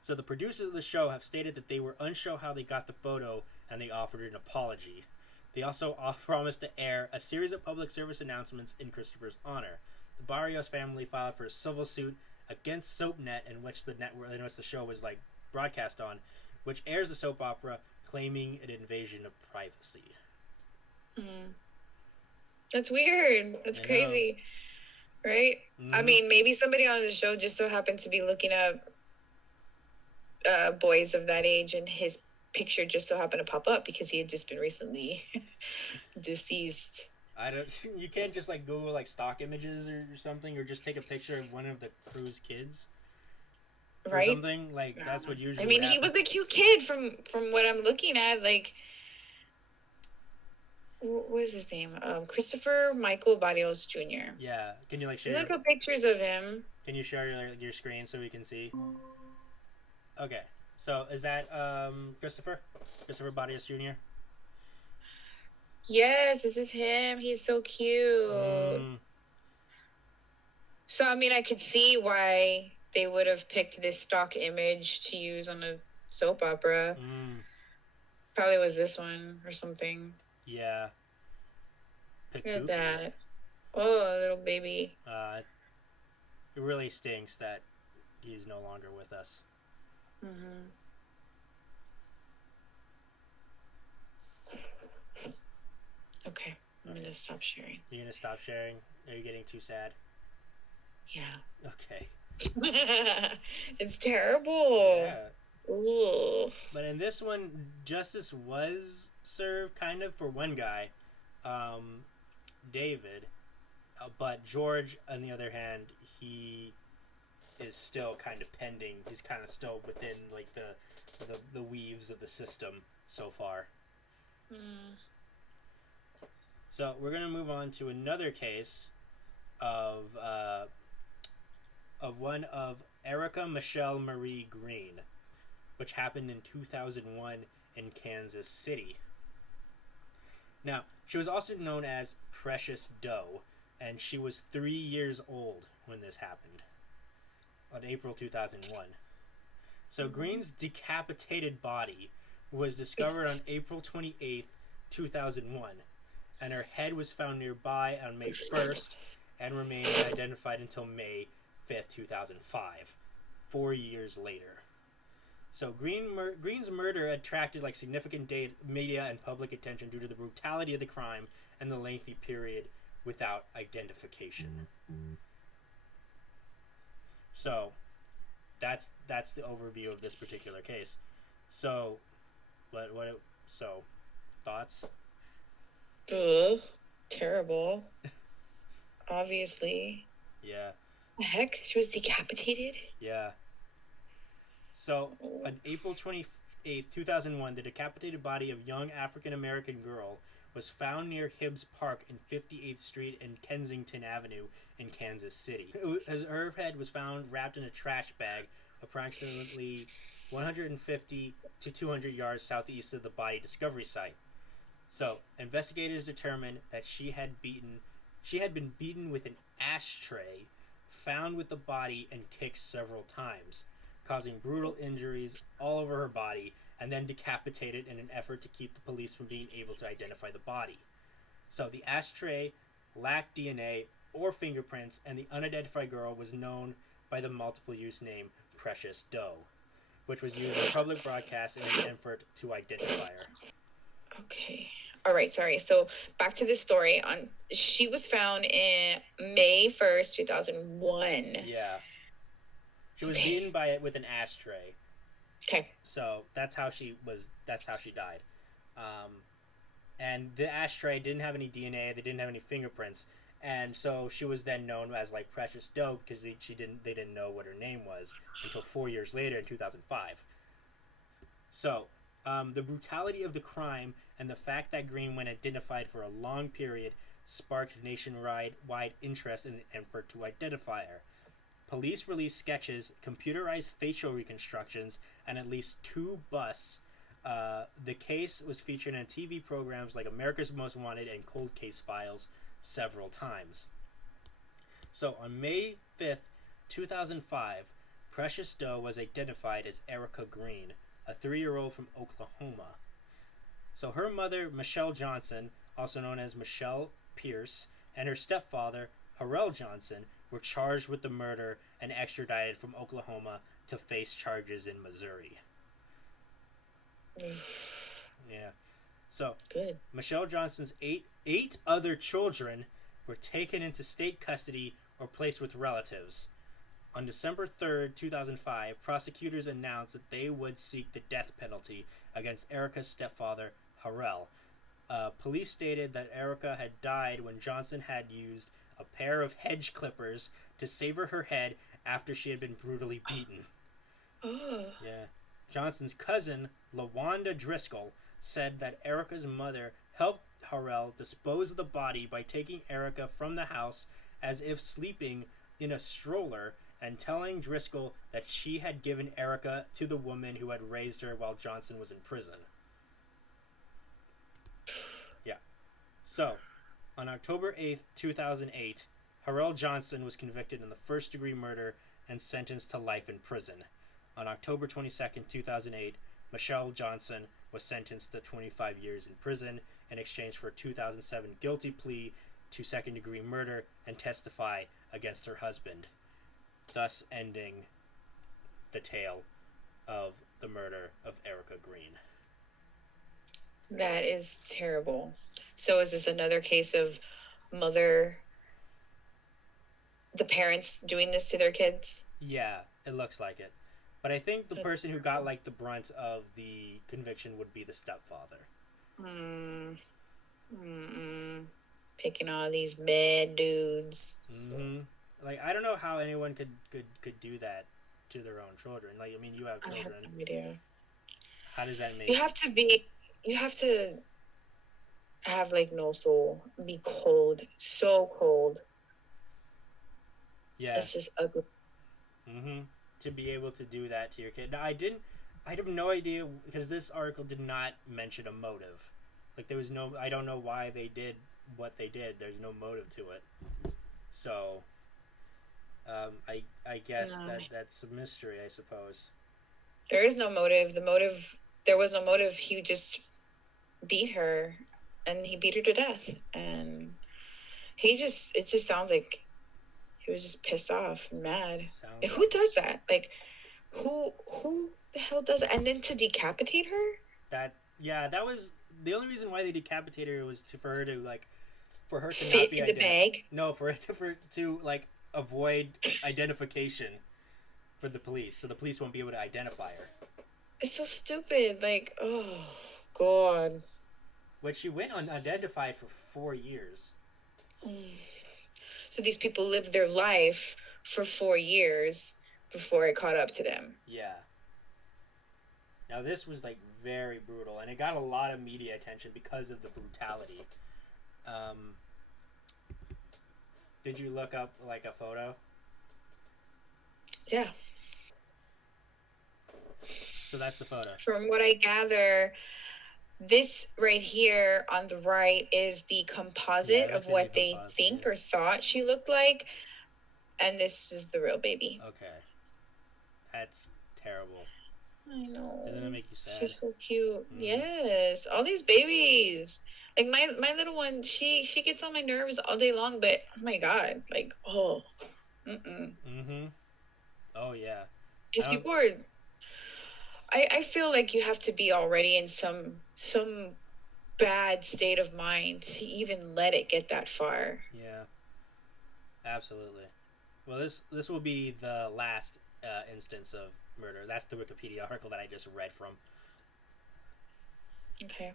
So the producers of the show have stated that they were unsure how they got the photo, and they offered an apology. They also promised to air a series of public service announcements in Christopher's honor. The Barrios family filed for a civil suit against SoapNet, in which the show was broadcast on, which airs the soap opera, claiming an invasion of privacy. That's weird. That's crazy. Right? I mean, maybe somebody on the show just so happened to be looking up boys of that age, and his picture just so happened to pop up because he had just been recently deceased. You can't just Google stock images or something, or just take a picture of one of the crew's kids, right? Or something that's what usually. I mean, he was the cute kid from what I'm looking at. what is his name? Christopher Michael Barrios Jr. Yeah. Can you like You share? look at pictures of him. Can you share your screen so we can see? Okay. So is that Christopher? Christopher Barrios Jr. Yes, this is him. He's so cute. Mm, So, I mean, I could see why they would have picked this stock image to use on a soap opera. mm, Probably was this one or something. yeah. Look at Pikuki. that. Oh, a little baby. It really stinks that he's no longer with us. Mm-hmm. Okay, I'm gonna stop sharing. You're gonna stop sharing? Are you getting too sad? Yeah. Okay. It's terrible. Yeah. Ooh. But in this one, justice was served kind of for one guy, David. But George, on the other hand, he is still kind of pending. He's kind of still within like the weaves of the system so far. Mm. So we're gonna move on to another case of one of Erica Michelle Marie Green, which happened in 2001 in Kansas City. Now, she was also known as Precious Doe, and she was 3 years old when this happened, on April 2001. So Green's decapitated body was discovered on April 28th, 2001, and her head was found nearby on May 1st and remained unidentified until May 5th, 2005, 4 years later. So Green's murder attracted like significant media and public attention due to the brutality of the crime and the lengthy period without identification. So that's the overview of this particular case. So so thoughts? Ugh. Terrible. Obviously. Yeah. The heck? She was decapitated? Yeah. So, on April 28th, 2001, the decapitated body of young African-American girl was found near Hibbs Park in 58th Street and Kensington Avenue in Kansas City. Her head was found wrapped in a trash bag approximately 150 to 200 yards southeast of the body discovery site. So, investigators determined that she had been beaten with an ashtray found with the body and kicked several times, causing brutal injuries all over her body, and then decapitated in an effort to keep the police from being able to identify the body. So the ashtray lacked DNA or fingerprints, and the unidentified girl was known by the multiple use name Precious Doe, which was used in public broadcasts in an effort to identify her. Okay. All right, sorry. So back to this story. She was found in May 1st, 2001. Yeah. She was beaten by it with an ashtray. Okay. So that's how she died. And the ashtray didn't have any DNA. They didn't have any fingerprints, and so she was then known as like Precious Doe because they didn't know what her name was until 4 years later in 2005. So the brutality of the crime and the fact that Green went identified for a long period sparked nationwide interest in an effort to identify her. Police released sketches, computerized facial reconstructions, and at least 2 busts. The case was featured in TV programs like America's Most Wanted and Cold Case Files several times. So on May 5th, 2005, Precious Doe was identified as Erica Green, a 3-year-old from Oklahoma. So her mother, Michelle Johnson, also known as Michelle Pierce, and her stepfather, Harrell Johnson, were charged with the murder and extradited from Oklahoma to face charges in Missouri. Yeah. So good. Michelle Johnson's eight other children were taken into state custody or placed with relatives. On December 3rd, 2005, prosecutors announced that they would seek the death penalty against Erica's stepfather, Harrell. Police stated that Erica had died when Johnson had used a pair of hedge clippers to sever her head after she had been brutally beaten. Yeah. Johnson's cousin, LaWanda Driscoll, said that Erica's mother helped Harrell dispose of the body by taking Erica from the house as if sleeping in a stroller and telling Driscoll that she had given Erica to the woman who had raised her while Johnson was in prison. Yeah. So, on October 8th, 2008, Harrell Johnson was convicted in the first-degree murder and sentenced to life in prison. On October 22nd, 2008, Michelle Johnson was sentenced to 25 years in prison in exchange for a 2007 guilty plea to second-degree murder and testify against her husband, thus ending the tale of the murder of Erica Green. That is terrible. So is this another case of the parents doing this to their kids? Yeah, it looks like it. But I think the person who got like the brunt of the conviction would be the stepfather. Picking all these bad dudes. Mm-hmm. Like, I don't know how anyone could do that to their own children. Like, I mean, you have children. I have no idea. How does that make? You have to have like no soul, be cold, so cold. Yeah, it's just ugly. Mm-hmm. To be able to do that to your kid. Now, I have no idea because this article did not mention a motive. Like, there was no. I don't know why they did what they did. There's no motive to it. So, I guess that's a mystery, I suppose. There is no motive. There was no motive. He just beat her, and he beat her to death. And it just sounds like he was just pissed off and mad. Like, who does that? Like, who the hell does it? And then to decapitate her? That was the only reason why they decapitated her was for her to fit not be in the bag. No, for to like avoid identification for the police, so the police won't be able to identify her. It's so stupid. Like, oh god. But she went unidentified for 4 years. So these people lived their life for 4 years before it caught up to them. Yeah. Now this was like very brutal, and it got a lot of media attention because of the brutality. Did you look up like a photo? Yeah. So that's the photo. From what I gather, this right here on the right is the composite of what they think or thought she looked like, and this is the real baby. Okay. That's terrible. I know. Doesn't it make you sad? She's so cute. Yes. All these babies. Like my little one, she gets on my nerves all day long, but oh my god, like, oh. Oh yeah. These people are I feel like you have to be already in some bad state of mind to even let it get that far. Yeah. Absolutely. Well, this will be the last instance of murder. That's the Wikipedia article that I just read from. Okay.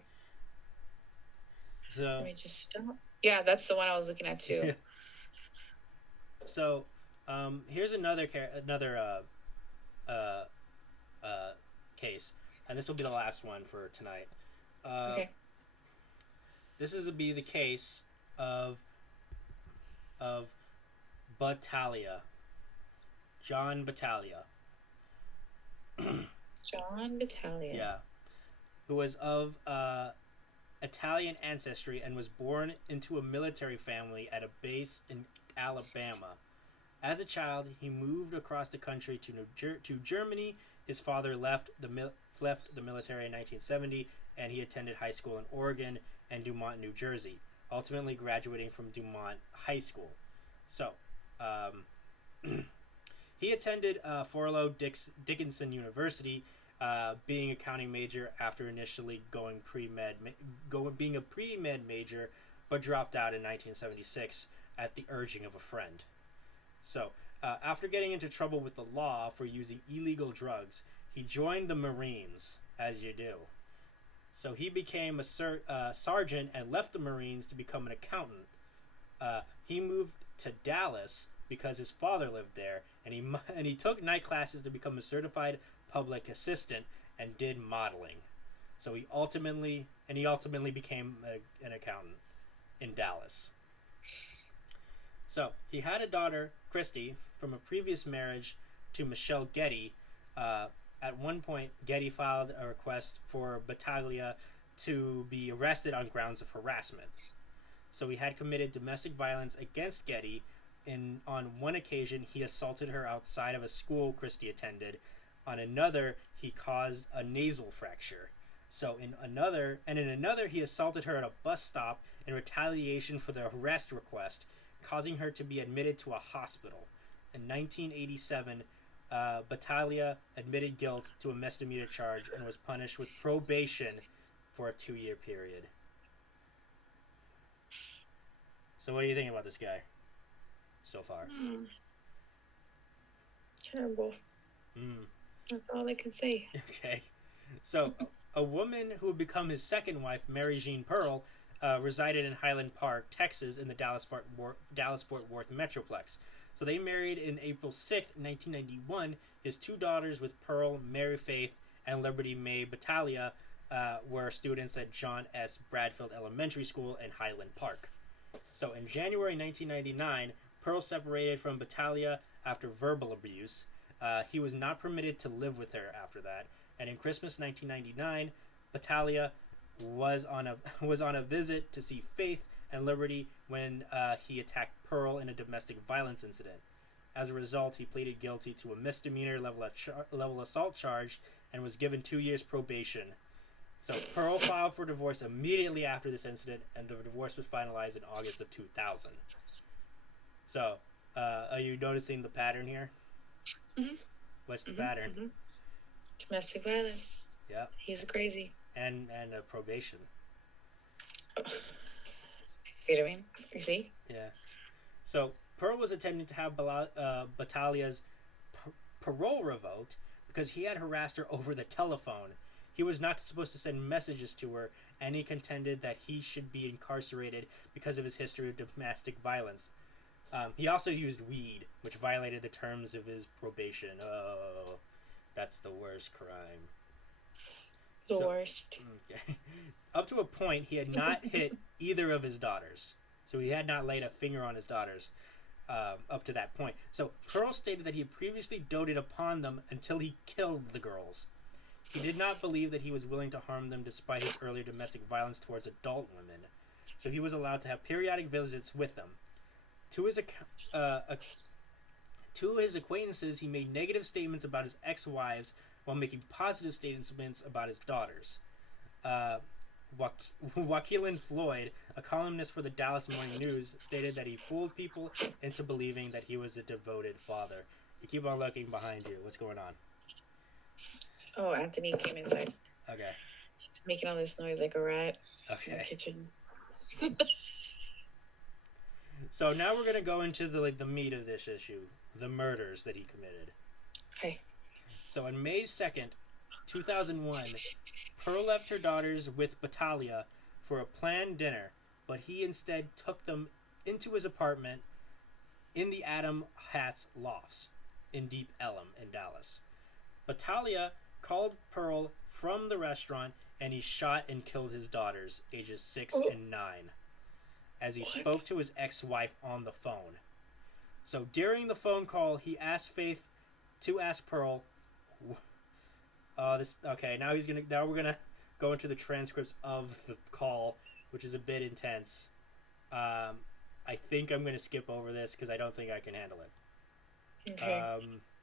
So let me just stop. Yeah, that's the one I was looking at too. Yeah. So, here's another case, and this will be the last one for tonight. Okay. This is to be the case of Battaglia. John Battaglia. John Battaglia. Yeah. Who was of Italian ancestry and was born into a military family at a base in Alabama. As a child, he moved across the country to Germany. His father left the military in 1970, and he attended high school in Oregon and Dumont, New Jersey, ultimately graduating from Dumont High School. So, he attended Forlow Dickinson University, being accounting major after initially being a pre-med major, but dropped out in 1976 at the urging of a friend. So, after getting into trouble with the law for using illegal drugs, he joined the Marines, as you do. So he became a sergeant and left the Marines to become an accountant. He moved to Dallas because his father lived there, and he took night classes to become a certified public assistant and did modeling. So he ultimately became an accountant in Dallas. So he had a daughter, Christy, from a previous marriage to Michelle Getty. At one point, Getty filed a request for Battaglia to be arrested on grounds of harassment. So he had committed domestic violence against Getty. On one occasion, he assaulted her outside of a school Christy attended. On another, he caused a nasal fracture. So in another, he assaulted her at a bus stop in retaliation for the arrest request, causing her to be admitted to a hospital. In 1987, Battaglia admitted guilt to a misdemeanor charge and was punished with probation for a 2-year period. So what do you think about this guy so far? Terrible. That's all I can say. Okay. So a woman who would become his second wife, Mary Jean Pearl, resided in Highland Park, Texas, in the Dallas-Fort Worth Metroplex. So they married in April 6th, 1991. His 2 daughters with Pearl, Mary Faith, and Liberty May Battaglia were students at John S. Bradfield Elementary School in Highland Park. So in January 1999, Pearl separated from Battaglia after verbal abuse. He was not permitted to live with her after that. And in Christmas 1999, Battaglia was on a visit to see Faith and Liberty when he attacked Pearl in a domestic violence incident. As a result, he pleaded guilty to a misdemeanor level assault charge and was given 2 years probation. So Pearl filed for divorce immediately after this incident, and the divorce was finalized in August of 2000. So, are you noticing the pattern here? Mm-hmm. What's the pattern? Mm-hmm. Domestic violence. Yeah. He's crazy. And probation. See what I mean? You see? Yeah. So Pearl was attempting to have Battaglia's parole revoked because he had harassed her over the telephone. He was not supposed to send messages to her, and he contended that he should be incarcerated because of his history of domestic violence. He also used weed, which violated the terms of his probation. Oh, that's the worst crime. The worst. Okay. Up to a point, he had not hit either of his daughters. So he had not laid a finger on his daughters up to that point. So Pearl stated that he had previously doted upon them until he killed the girls. He did not believe that he was willing to harm them despite his earlier domestic violence towards adult women. So he was allowed to have periodic visits with them. To his acquaintances, he made negative statements about his ex-wives while making positive statements about his daughters. Joaquin Floyd, a columnist for the Dallas Morning News, stated that he fooled people into believing that he was a devoted father. You keep on looking behind you. What's going on? Oh, Anthony came inside. Okay. He's making all this noise like a rat Okay. in the kitchen. So now we're gonna go into the meat of this issue, the murders that he committed. Okay. So on May 2nd, 2001, Pearl left her daughters with Battaglia for a planned dinner, but he instead took them into his apartment in the Adam Hatz Lofts in Deep Ellum in Dallas. Battaglia called Pearl from the restaurant, and he shot and killed his daughters, ages 6 and 9, as he spoke to his ex-wife on the phone. So during the phone call, he asked Faith to ask Pearl. Now we're gonna go into the transcripts of the call, which is a bit intense. I think I'm gonna skip over this because I don't think I can handle it.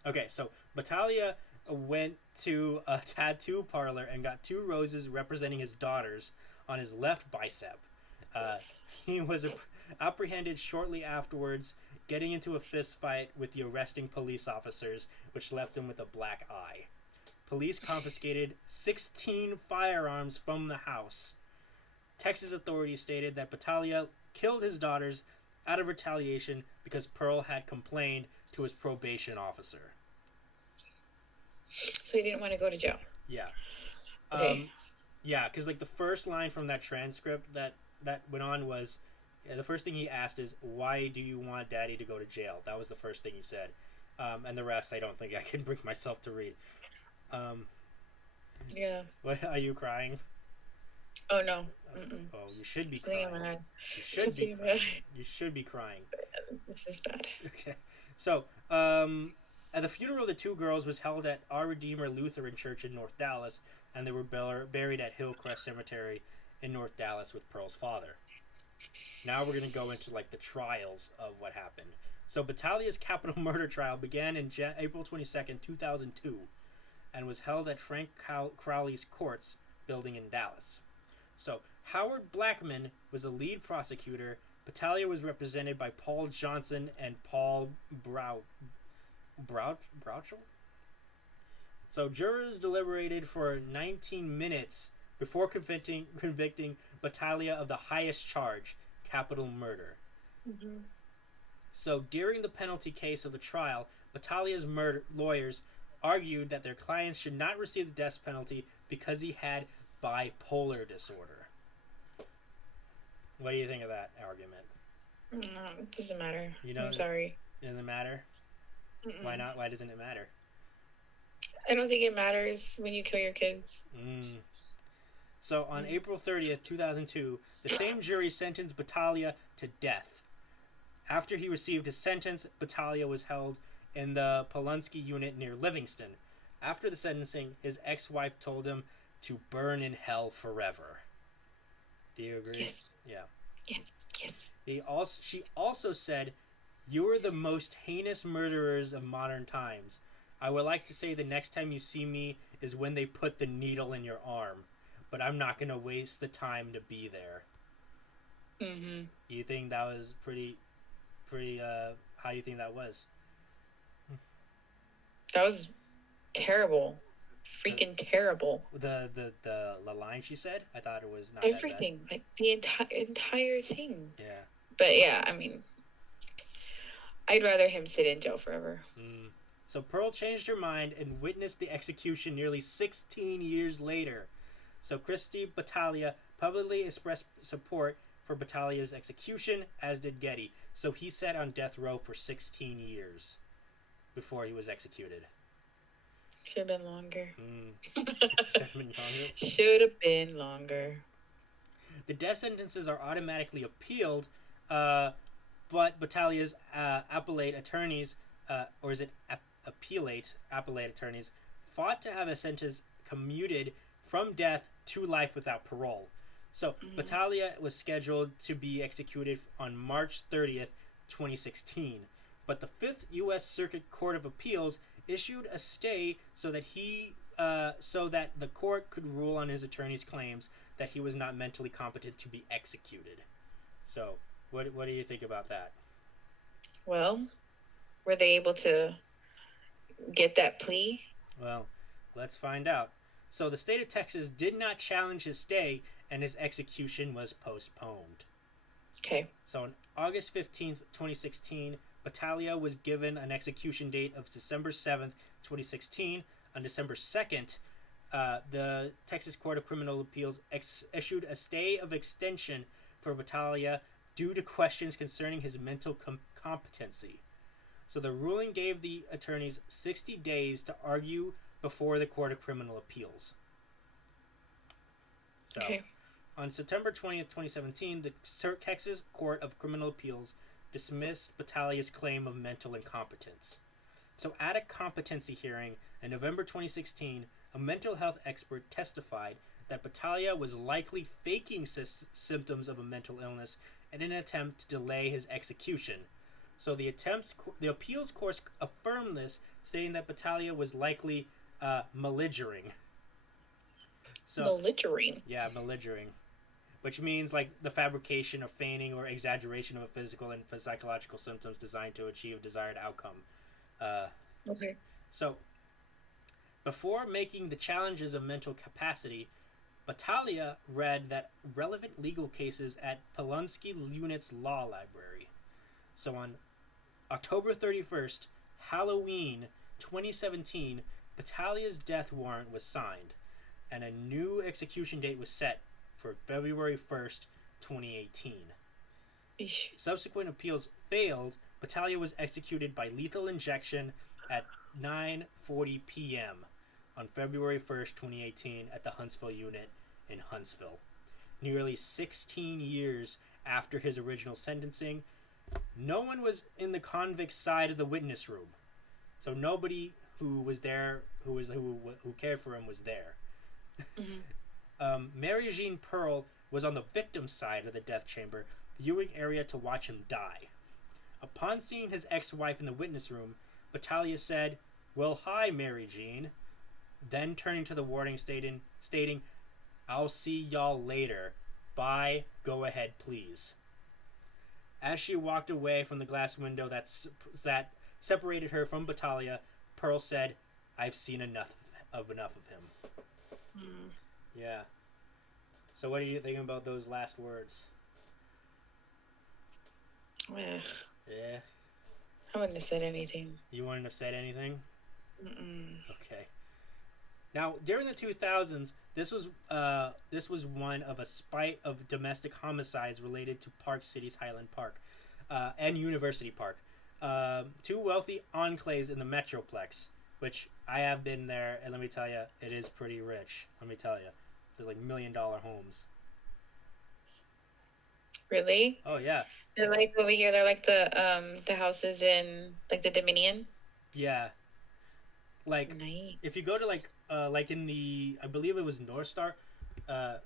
Okay. So Battaglia went to a tattoo parlor and got 2 roses representing his daughters on his left bicep. He was apprehended shortly afterwards, getting into a fist fight with the arresting police officers, which left him with a black eye. Police confiscated 16 firearms from the house. Texas authorities stated that Battaglia killed his daughters out of retaliation because Pearl had complained to his probation officer. So he didn't want to go to jail. Yeah. Okay. Because the first line from that transcript that went on was, the first thing he asked is, "Why do you want Daddy to go to jail?" That was the first thing he said. And the rest I don't think I can bring myself to read. Yeah. What are you crying? Oh no. Mm-mm. Oh, you should be Something in my crying. head. You should be Something in my crying. head. You should be crying. This is bad. Okay. So, at the funeral of the two girls was held at Our Redeemer Lutheran Church in North Dallas, and they were buried at Hillcrest Cemetery in North Dallas with Pearl's father. Now we're gonna go into like the trials of what happened. So Batalia's capital murder trial began in April 22nd, 2002, and was held at Frank Crowley's Courts building in Dallas. So Howard Blackman was the lead prosecutor. Battaglia was represented by Paul Johnson and Paul Brouchel. So jurors deliberated for 19 minutes before convicting Battaglia of the highest charge, capital murder. Mm-hmm. So during the penalty case of the trial, Battaglia's lawyers argued that their clients should not receive the death penalty because he had bipolar disorder. What do you think of that argument? No, it doesn't matter. You know, I'm sorry. It doesn't matter? Mm-mm. Why not? Why doesn't it matter? I don't think it matters when you kill your kids. So on April 30th, 2002, the same jury sentenced Battaglia to death. After he received his sentence, Battaglia was held in the Polunsky unit near Livingston. After the sentencing, his ex-wife told him to burn in hell forever. Do you agree? Yes. Yeah. Yes. Yes. She also said, "You are the most heinous murderers of modern times. I would like to say the next time you see me is when they put the needle in your arm, but I'm not going to waste the time to be there." Mm-hmm. You think that was pretty, how do you think that was? That was terrible. Freaking terrible. The line she said? I thought it was not everything. Like the entire thing. Yeah. But yeah, I mean, I'd rather him sit in jail forever. So Pearl changed her mind and witnessed the execution nearly 16 years later. So Christy Battaglia publicly expressed support for Battaglia's execution, as did Getty. So he sat on death row for 16 years before he was executed. Should have been longer. Should have been longer. The death sentences are automatically appealed, but Battaglia's appellate attorneys, or is it appellate attorneys, fought to have a sentence commuted from death to life without parole. So Battaglia was scheduled to be executed on March 30th, 2016, but the 5th U.S. Circuit Court of Appeals issued a stay so that the court could rule on his attorney's claims that he was not mentally competent to be executed. So, what do you think about that? Well, were they able to get that plea? Well, let's find out. So, the state of Texas did not challenge his stay, and his execution was postponed. Okay. So, on August 15th, 2016, Battaglia was given an execution date of December 7th, 2016. On December 2nd, the Texas Court of Criminal Appeals issued a stay of extension for Battaglia due to questions concerning his mental competency. So the ruling gave the attorneys 60 days to argue before the Court of Criminal Appeals. So, okay. On September 20th, 2017, the Texas Court of Criminal Appeals dismissed Battaglia's claim of mental incompetence. So at a competency hearing in November 2016, a mental health expert testified that Battaglia was likely faking symptoms of a mental illness in an attempt to delay his execution. So the appeals court affirmed this, stating that Battaglia was likely belligerent. So, belligerent? Yeah, belligerent. Which means like the fabrication or feigning or exaggeration of a physical and psychological symptoms designed to achieve a desired outcome. Okay. So, before making the challenges of mental capacity, Battaglia read that relevant legal cases at Polunsky Unit's Law Library. So on October 31st, Halloween 2017, Battaglia's death warrant was signed, and a new execution date was set for February 1st, 2018. Eesh. Subsequent appeals failed. Battaglia was executed by lethal injection at 9:40 p.m. on February 1st, 2018, at the Huntsville unit in Huntsville. Nearly 16 years after his original sentencing, no one was in the convict's side of the witness room. So nobody who was there, who cared for him, was there. Mary Jean Pearl was on the victim's side of the death chamber, viewing area to watch him die. Upon seeing his ex-wife in the witness room, Battaglia said, "Well, hi, Mary Jean." Then turning to the warden, stating, "I'll see y'all later. Bye. Go ahead, please." As she walked away from the glass window that separated her from Battaglia, Pearl said, "I've seen enough of him." Yeah. So what are you thinking about those last words? Ugh. Yeah. I wouldn't have said anything. You wouldn't have said anything? Mm-mm. Okay. Now, during the 2000s, this was one of a spate of domestic homicides related to Park City's Highland Park and University Park, two wealthy enclaves in the Metroplex, which I have been there, and let me tell you, it is pretty rich. Let me tell you, they're like $1 million homes. Really? Oh yeah. They're like over here. They're like the houses in like the Dominion. Yeah. Like Nice. if you go to like in the, I believe it was North Star, I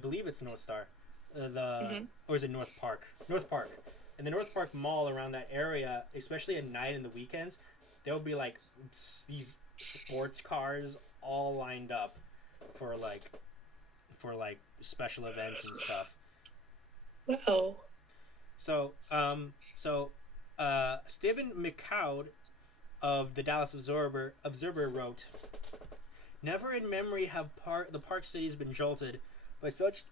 believe it's North Star, or is it North Park? North Park. In the North Park Mall around that area, especially at night and the weekends, there will be like these sports cars all lined up for like special events and stuff. Wow. So Stephen McCowd of the Dallas Observer wrote, "Never in memory have the Park Cities been jolted by such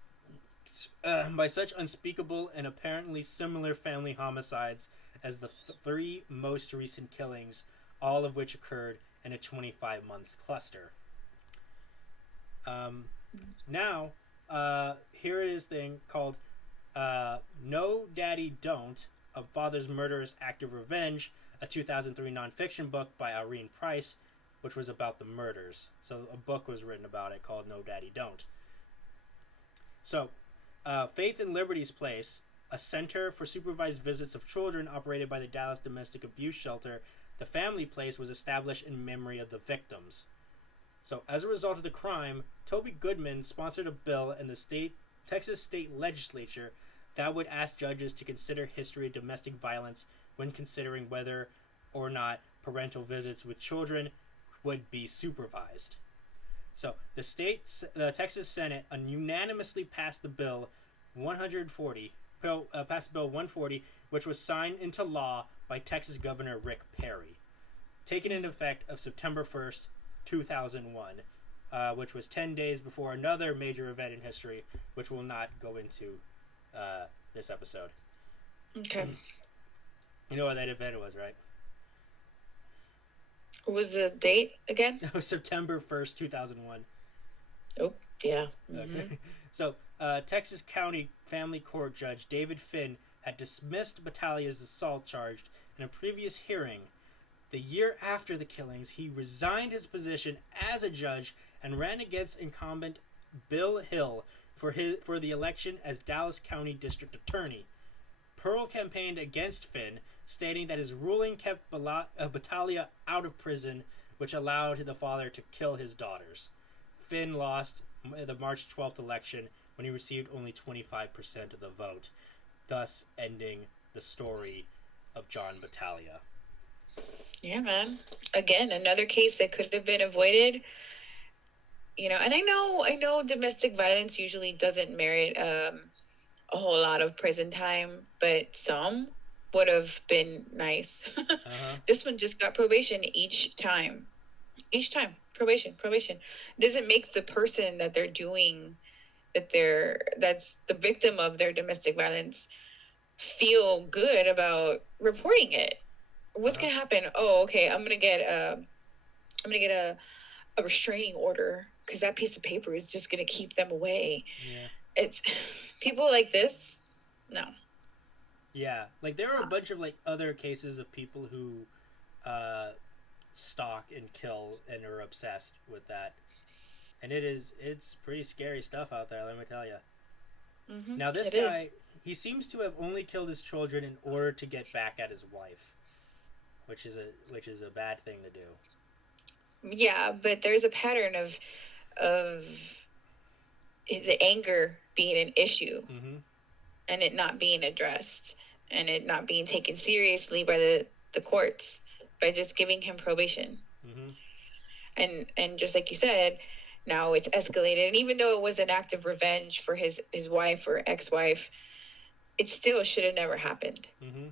unspeakable and apparently similar family homicides as the three most recent killings, all of which occurred in a 25-month cluster." Now, here it is thing called No Daddy Don't, A Father's Murderous Act of Revenge, a 2003 nonfiction book by Irene Price, which was about the murders. So a book was written about it called No Daddy Don't. So, Faith and Liberty's Place, a center for supervised visits of children operated by the Dallas Domestic Abuse Shelter, the Family Place was established in memory of the victims. So, as a result of the crime, Toby Goodman sponsored a bill in the Texas state legislature that would ask judges to consider history of domestic violence when considering whether or not parental visits with children would be supervised. So the Texas Senate unanimously passed the bill 140, passed Bill 140, which was signed into law by Texas Governor Rick Perry, taken into effect of September 1st, 2001, which was 10 days before another major event in history, which we'll not go into this episode. Okay. You know what that event was, right? What was the date again? It was September 1st, 2001. Oh, yeah. Mm-hmm. Okay. So, Texas County Family Court Judge David Finn had dismissed Battaglia's assault charge in a previous hearing. The year after the killings, he resigned his position as a judge and ran against incumbent Bill Hill for the election as Dallas County District Attorney. Pearl campaigned against Finn, stating that his ruling kept Battaglia out of prison, which allowed the father to kill his daughters. Finn lost the March 12th election when he received only 25% of the vote, thus ending the story of John Battaglia. Yeah, man. Again, another case that could have been avoided. You know, and I know domestic violence usually doesn't merit a whole lot of prison time, but some would have been nice. This one just got probation each time. Probation. Doesn't make the person that that's the victim of their domestic violence feel good about reporting it. What's gonna happen? Oh, okay, I'm gonna get a restraining order because that piece of paper is just gonna keep them away. Yeah. It's people like this. No. Yeah, like there are a bunch of like other cases of people who stalk and kill and are obsessed with that. And it's pretty scary stuff out there, let me tell you. Now this It guy, is. he seems to have only killed his children in order to get back at his wife, which is a bad thing to do. Yeah, but there's a pattern of the anger being an issue Mm-hmm. and it not being addressed and it not being taken seriously by the courts by just giving him probation. Mm-hmm. And just like you said, now it's escalated. And even though it was an act of revenge for his wife or ex-wife, it still should have never happened. Mm-hmm.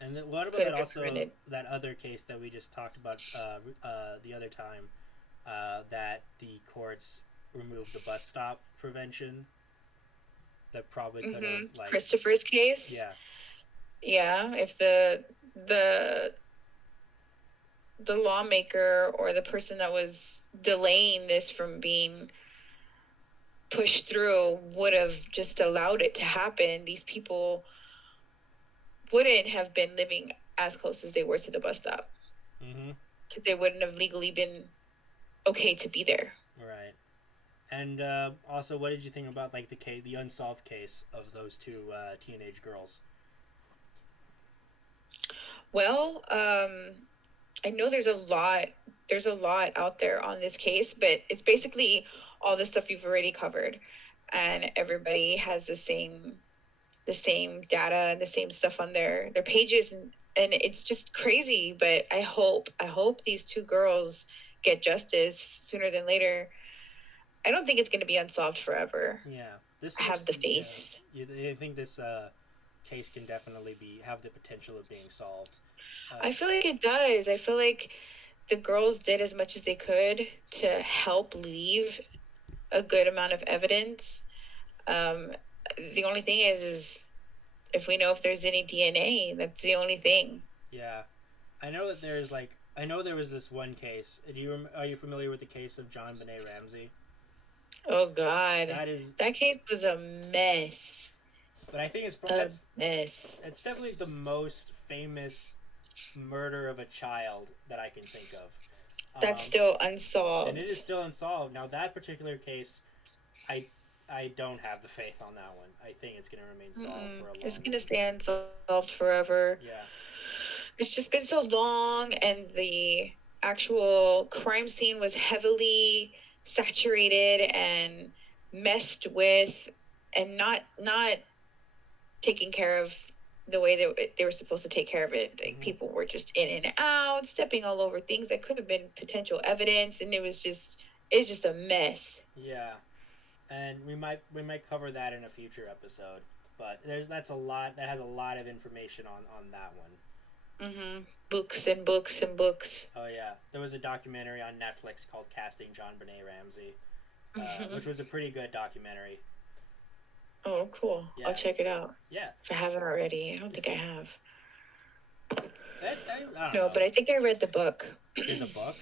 And then what about Could that have been also prevented. that other case that we just talked about the other time, that the courts removed the bus stop prevention that probably could have like Christopher's case, yeah. yeah, if the the lawmaker or the person that was delaying this from being pushed through would have just allowed it to happen, these people wouldn't have been living as close as they were to the bus stop Mm-hmm. because they wouldn't have legally been okay to be there. Right. And also, what did you think about like the unsolved case of those two teenage girls? Well, I know there's a lot out there on this case, but it's basically all the stuff you've already covered, and everybody has the same data and the same stuff on their pages, and it's just crazy. But I hope these two girls get justice sooner than later. I don't think it's going to be unsolved forever. Yeah, this I looks have the to yeah. faith. I think this case can definitely be have the potential of being solved. I feel like it does. I feel like the girls did as much as they could to help leave a good amount of evidence. Um, the only thing is if we know if there's any DNA, that's the only thing. Yeah, I know that there's like I know there was this one case. Are you familiar with the case of John Benet Ramsey? Oh God, That is, that case was a mess. but I think A mess. it's definitely the most famous murder of a child that I can think of. That's Um, still and it is unsolved. still unsolved. Now that particular case, I I don't have the faith on that one. I think it's going to remain solved for a It's long, gonna long stay time. unsolved forever. Yeah. It's just been so long, and the actual crime scene was heavily saturated and messed with, and not taken care of the way they were supposed to take care of it. Like Hmm. people were just in and out, stepping all over things that could have been potential evidence, and it's just a mess. Yeah. And we might cover that in a future episode. But that's a lot that has a lot of information on that one. Books and books and books. Oh yeah, there was a documentary on Netflix called "Casting John Benet Ramsey," which was a pretty good documentary. Oh, cool. I'll Yeah, check it out yeah. if I haven't already. I don't think I have. I don't No, know. but I think I read the book. There's a book.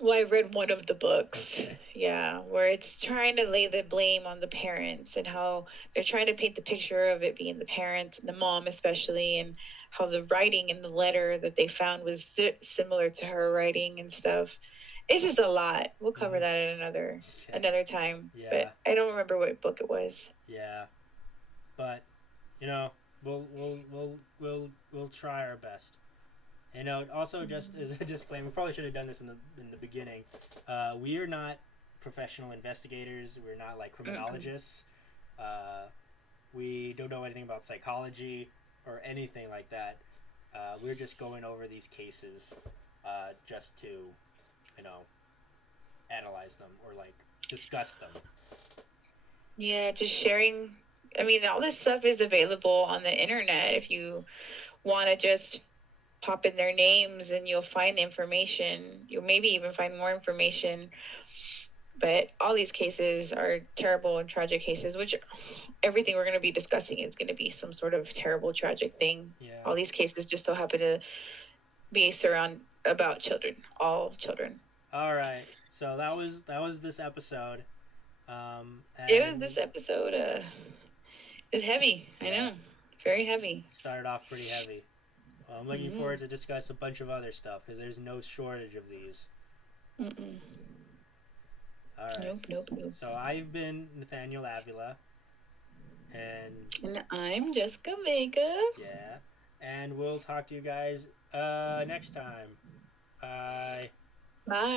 Well, I read one of the books. Okay. Yeah, where it's trying to lay the blame on the parents and how they're trying to paint the picture of it being the parents and the mom, especially, and how the writing in the letter that they found was similar to her writing and stuff. It's just a lot. We'll cover Mm-hmm. that at another Okay. another time. Yeah. But I don't remember what book it was. Yeah. But you know, we'll try our best. You know, also just as a disclaimer, we probably should have done this in the beginning. We are not professional investigators. We're not like Mm-mm. criminologists. Uh, we don't know anything about psychology or anything like that. We're just going over these cases just to, you know, analyze them or like discuss them. Yeah, just sharing. I mean, all this stuff is available on the internet if you want to just pop in their names and you'll find the information. You'll maybe even find more information. But all these cases are terrible and tragic cases, which everything we're going to be discussing is going to be some sort of terrible, tragic thing. Yeah. All these cases just so happen to be surround about children, all children. All right. So that was this episode. It was And this episode. Is heavy. I yeah, know, very heavy. started off pretty heavy. I'm looking forward to discuss a bunch of other stuff because there's no shortage of these. Mm-mm. All right. Nope. So I've been Nathaniel Avila, and I'm Jessica Vega. yeah, and we'll talk to you guys next time. Bye. Bye.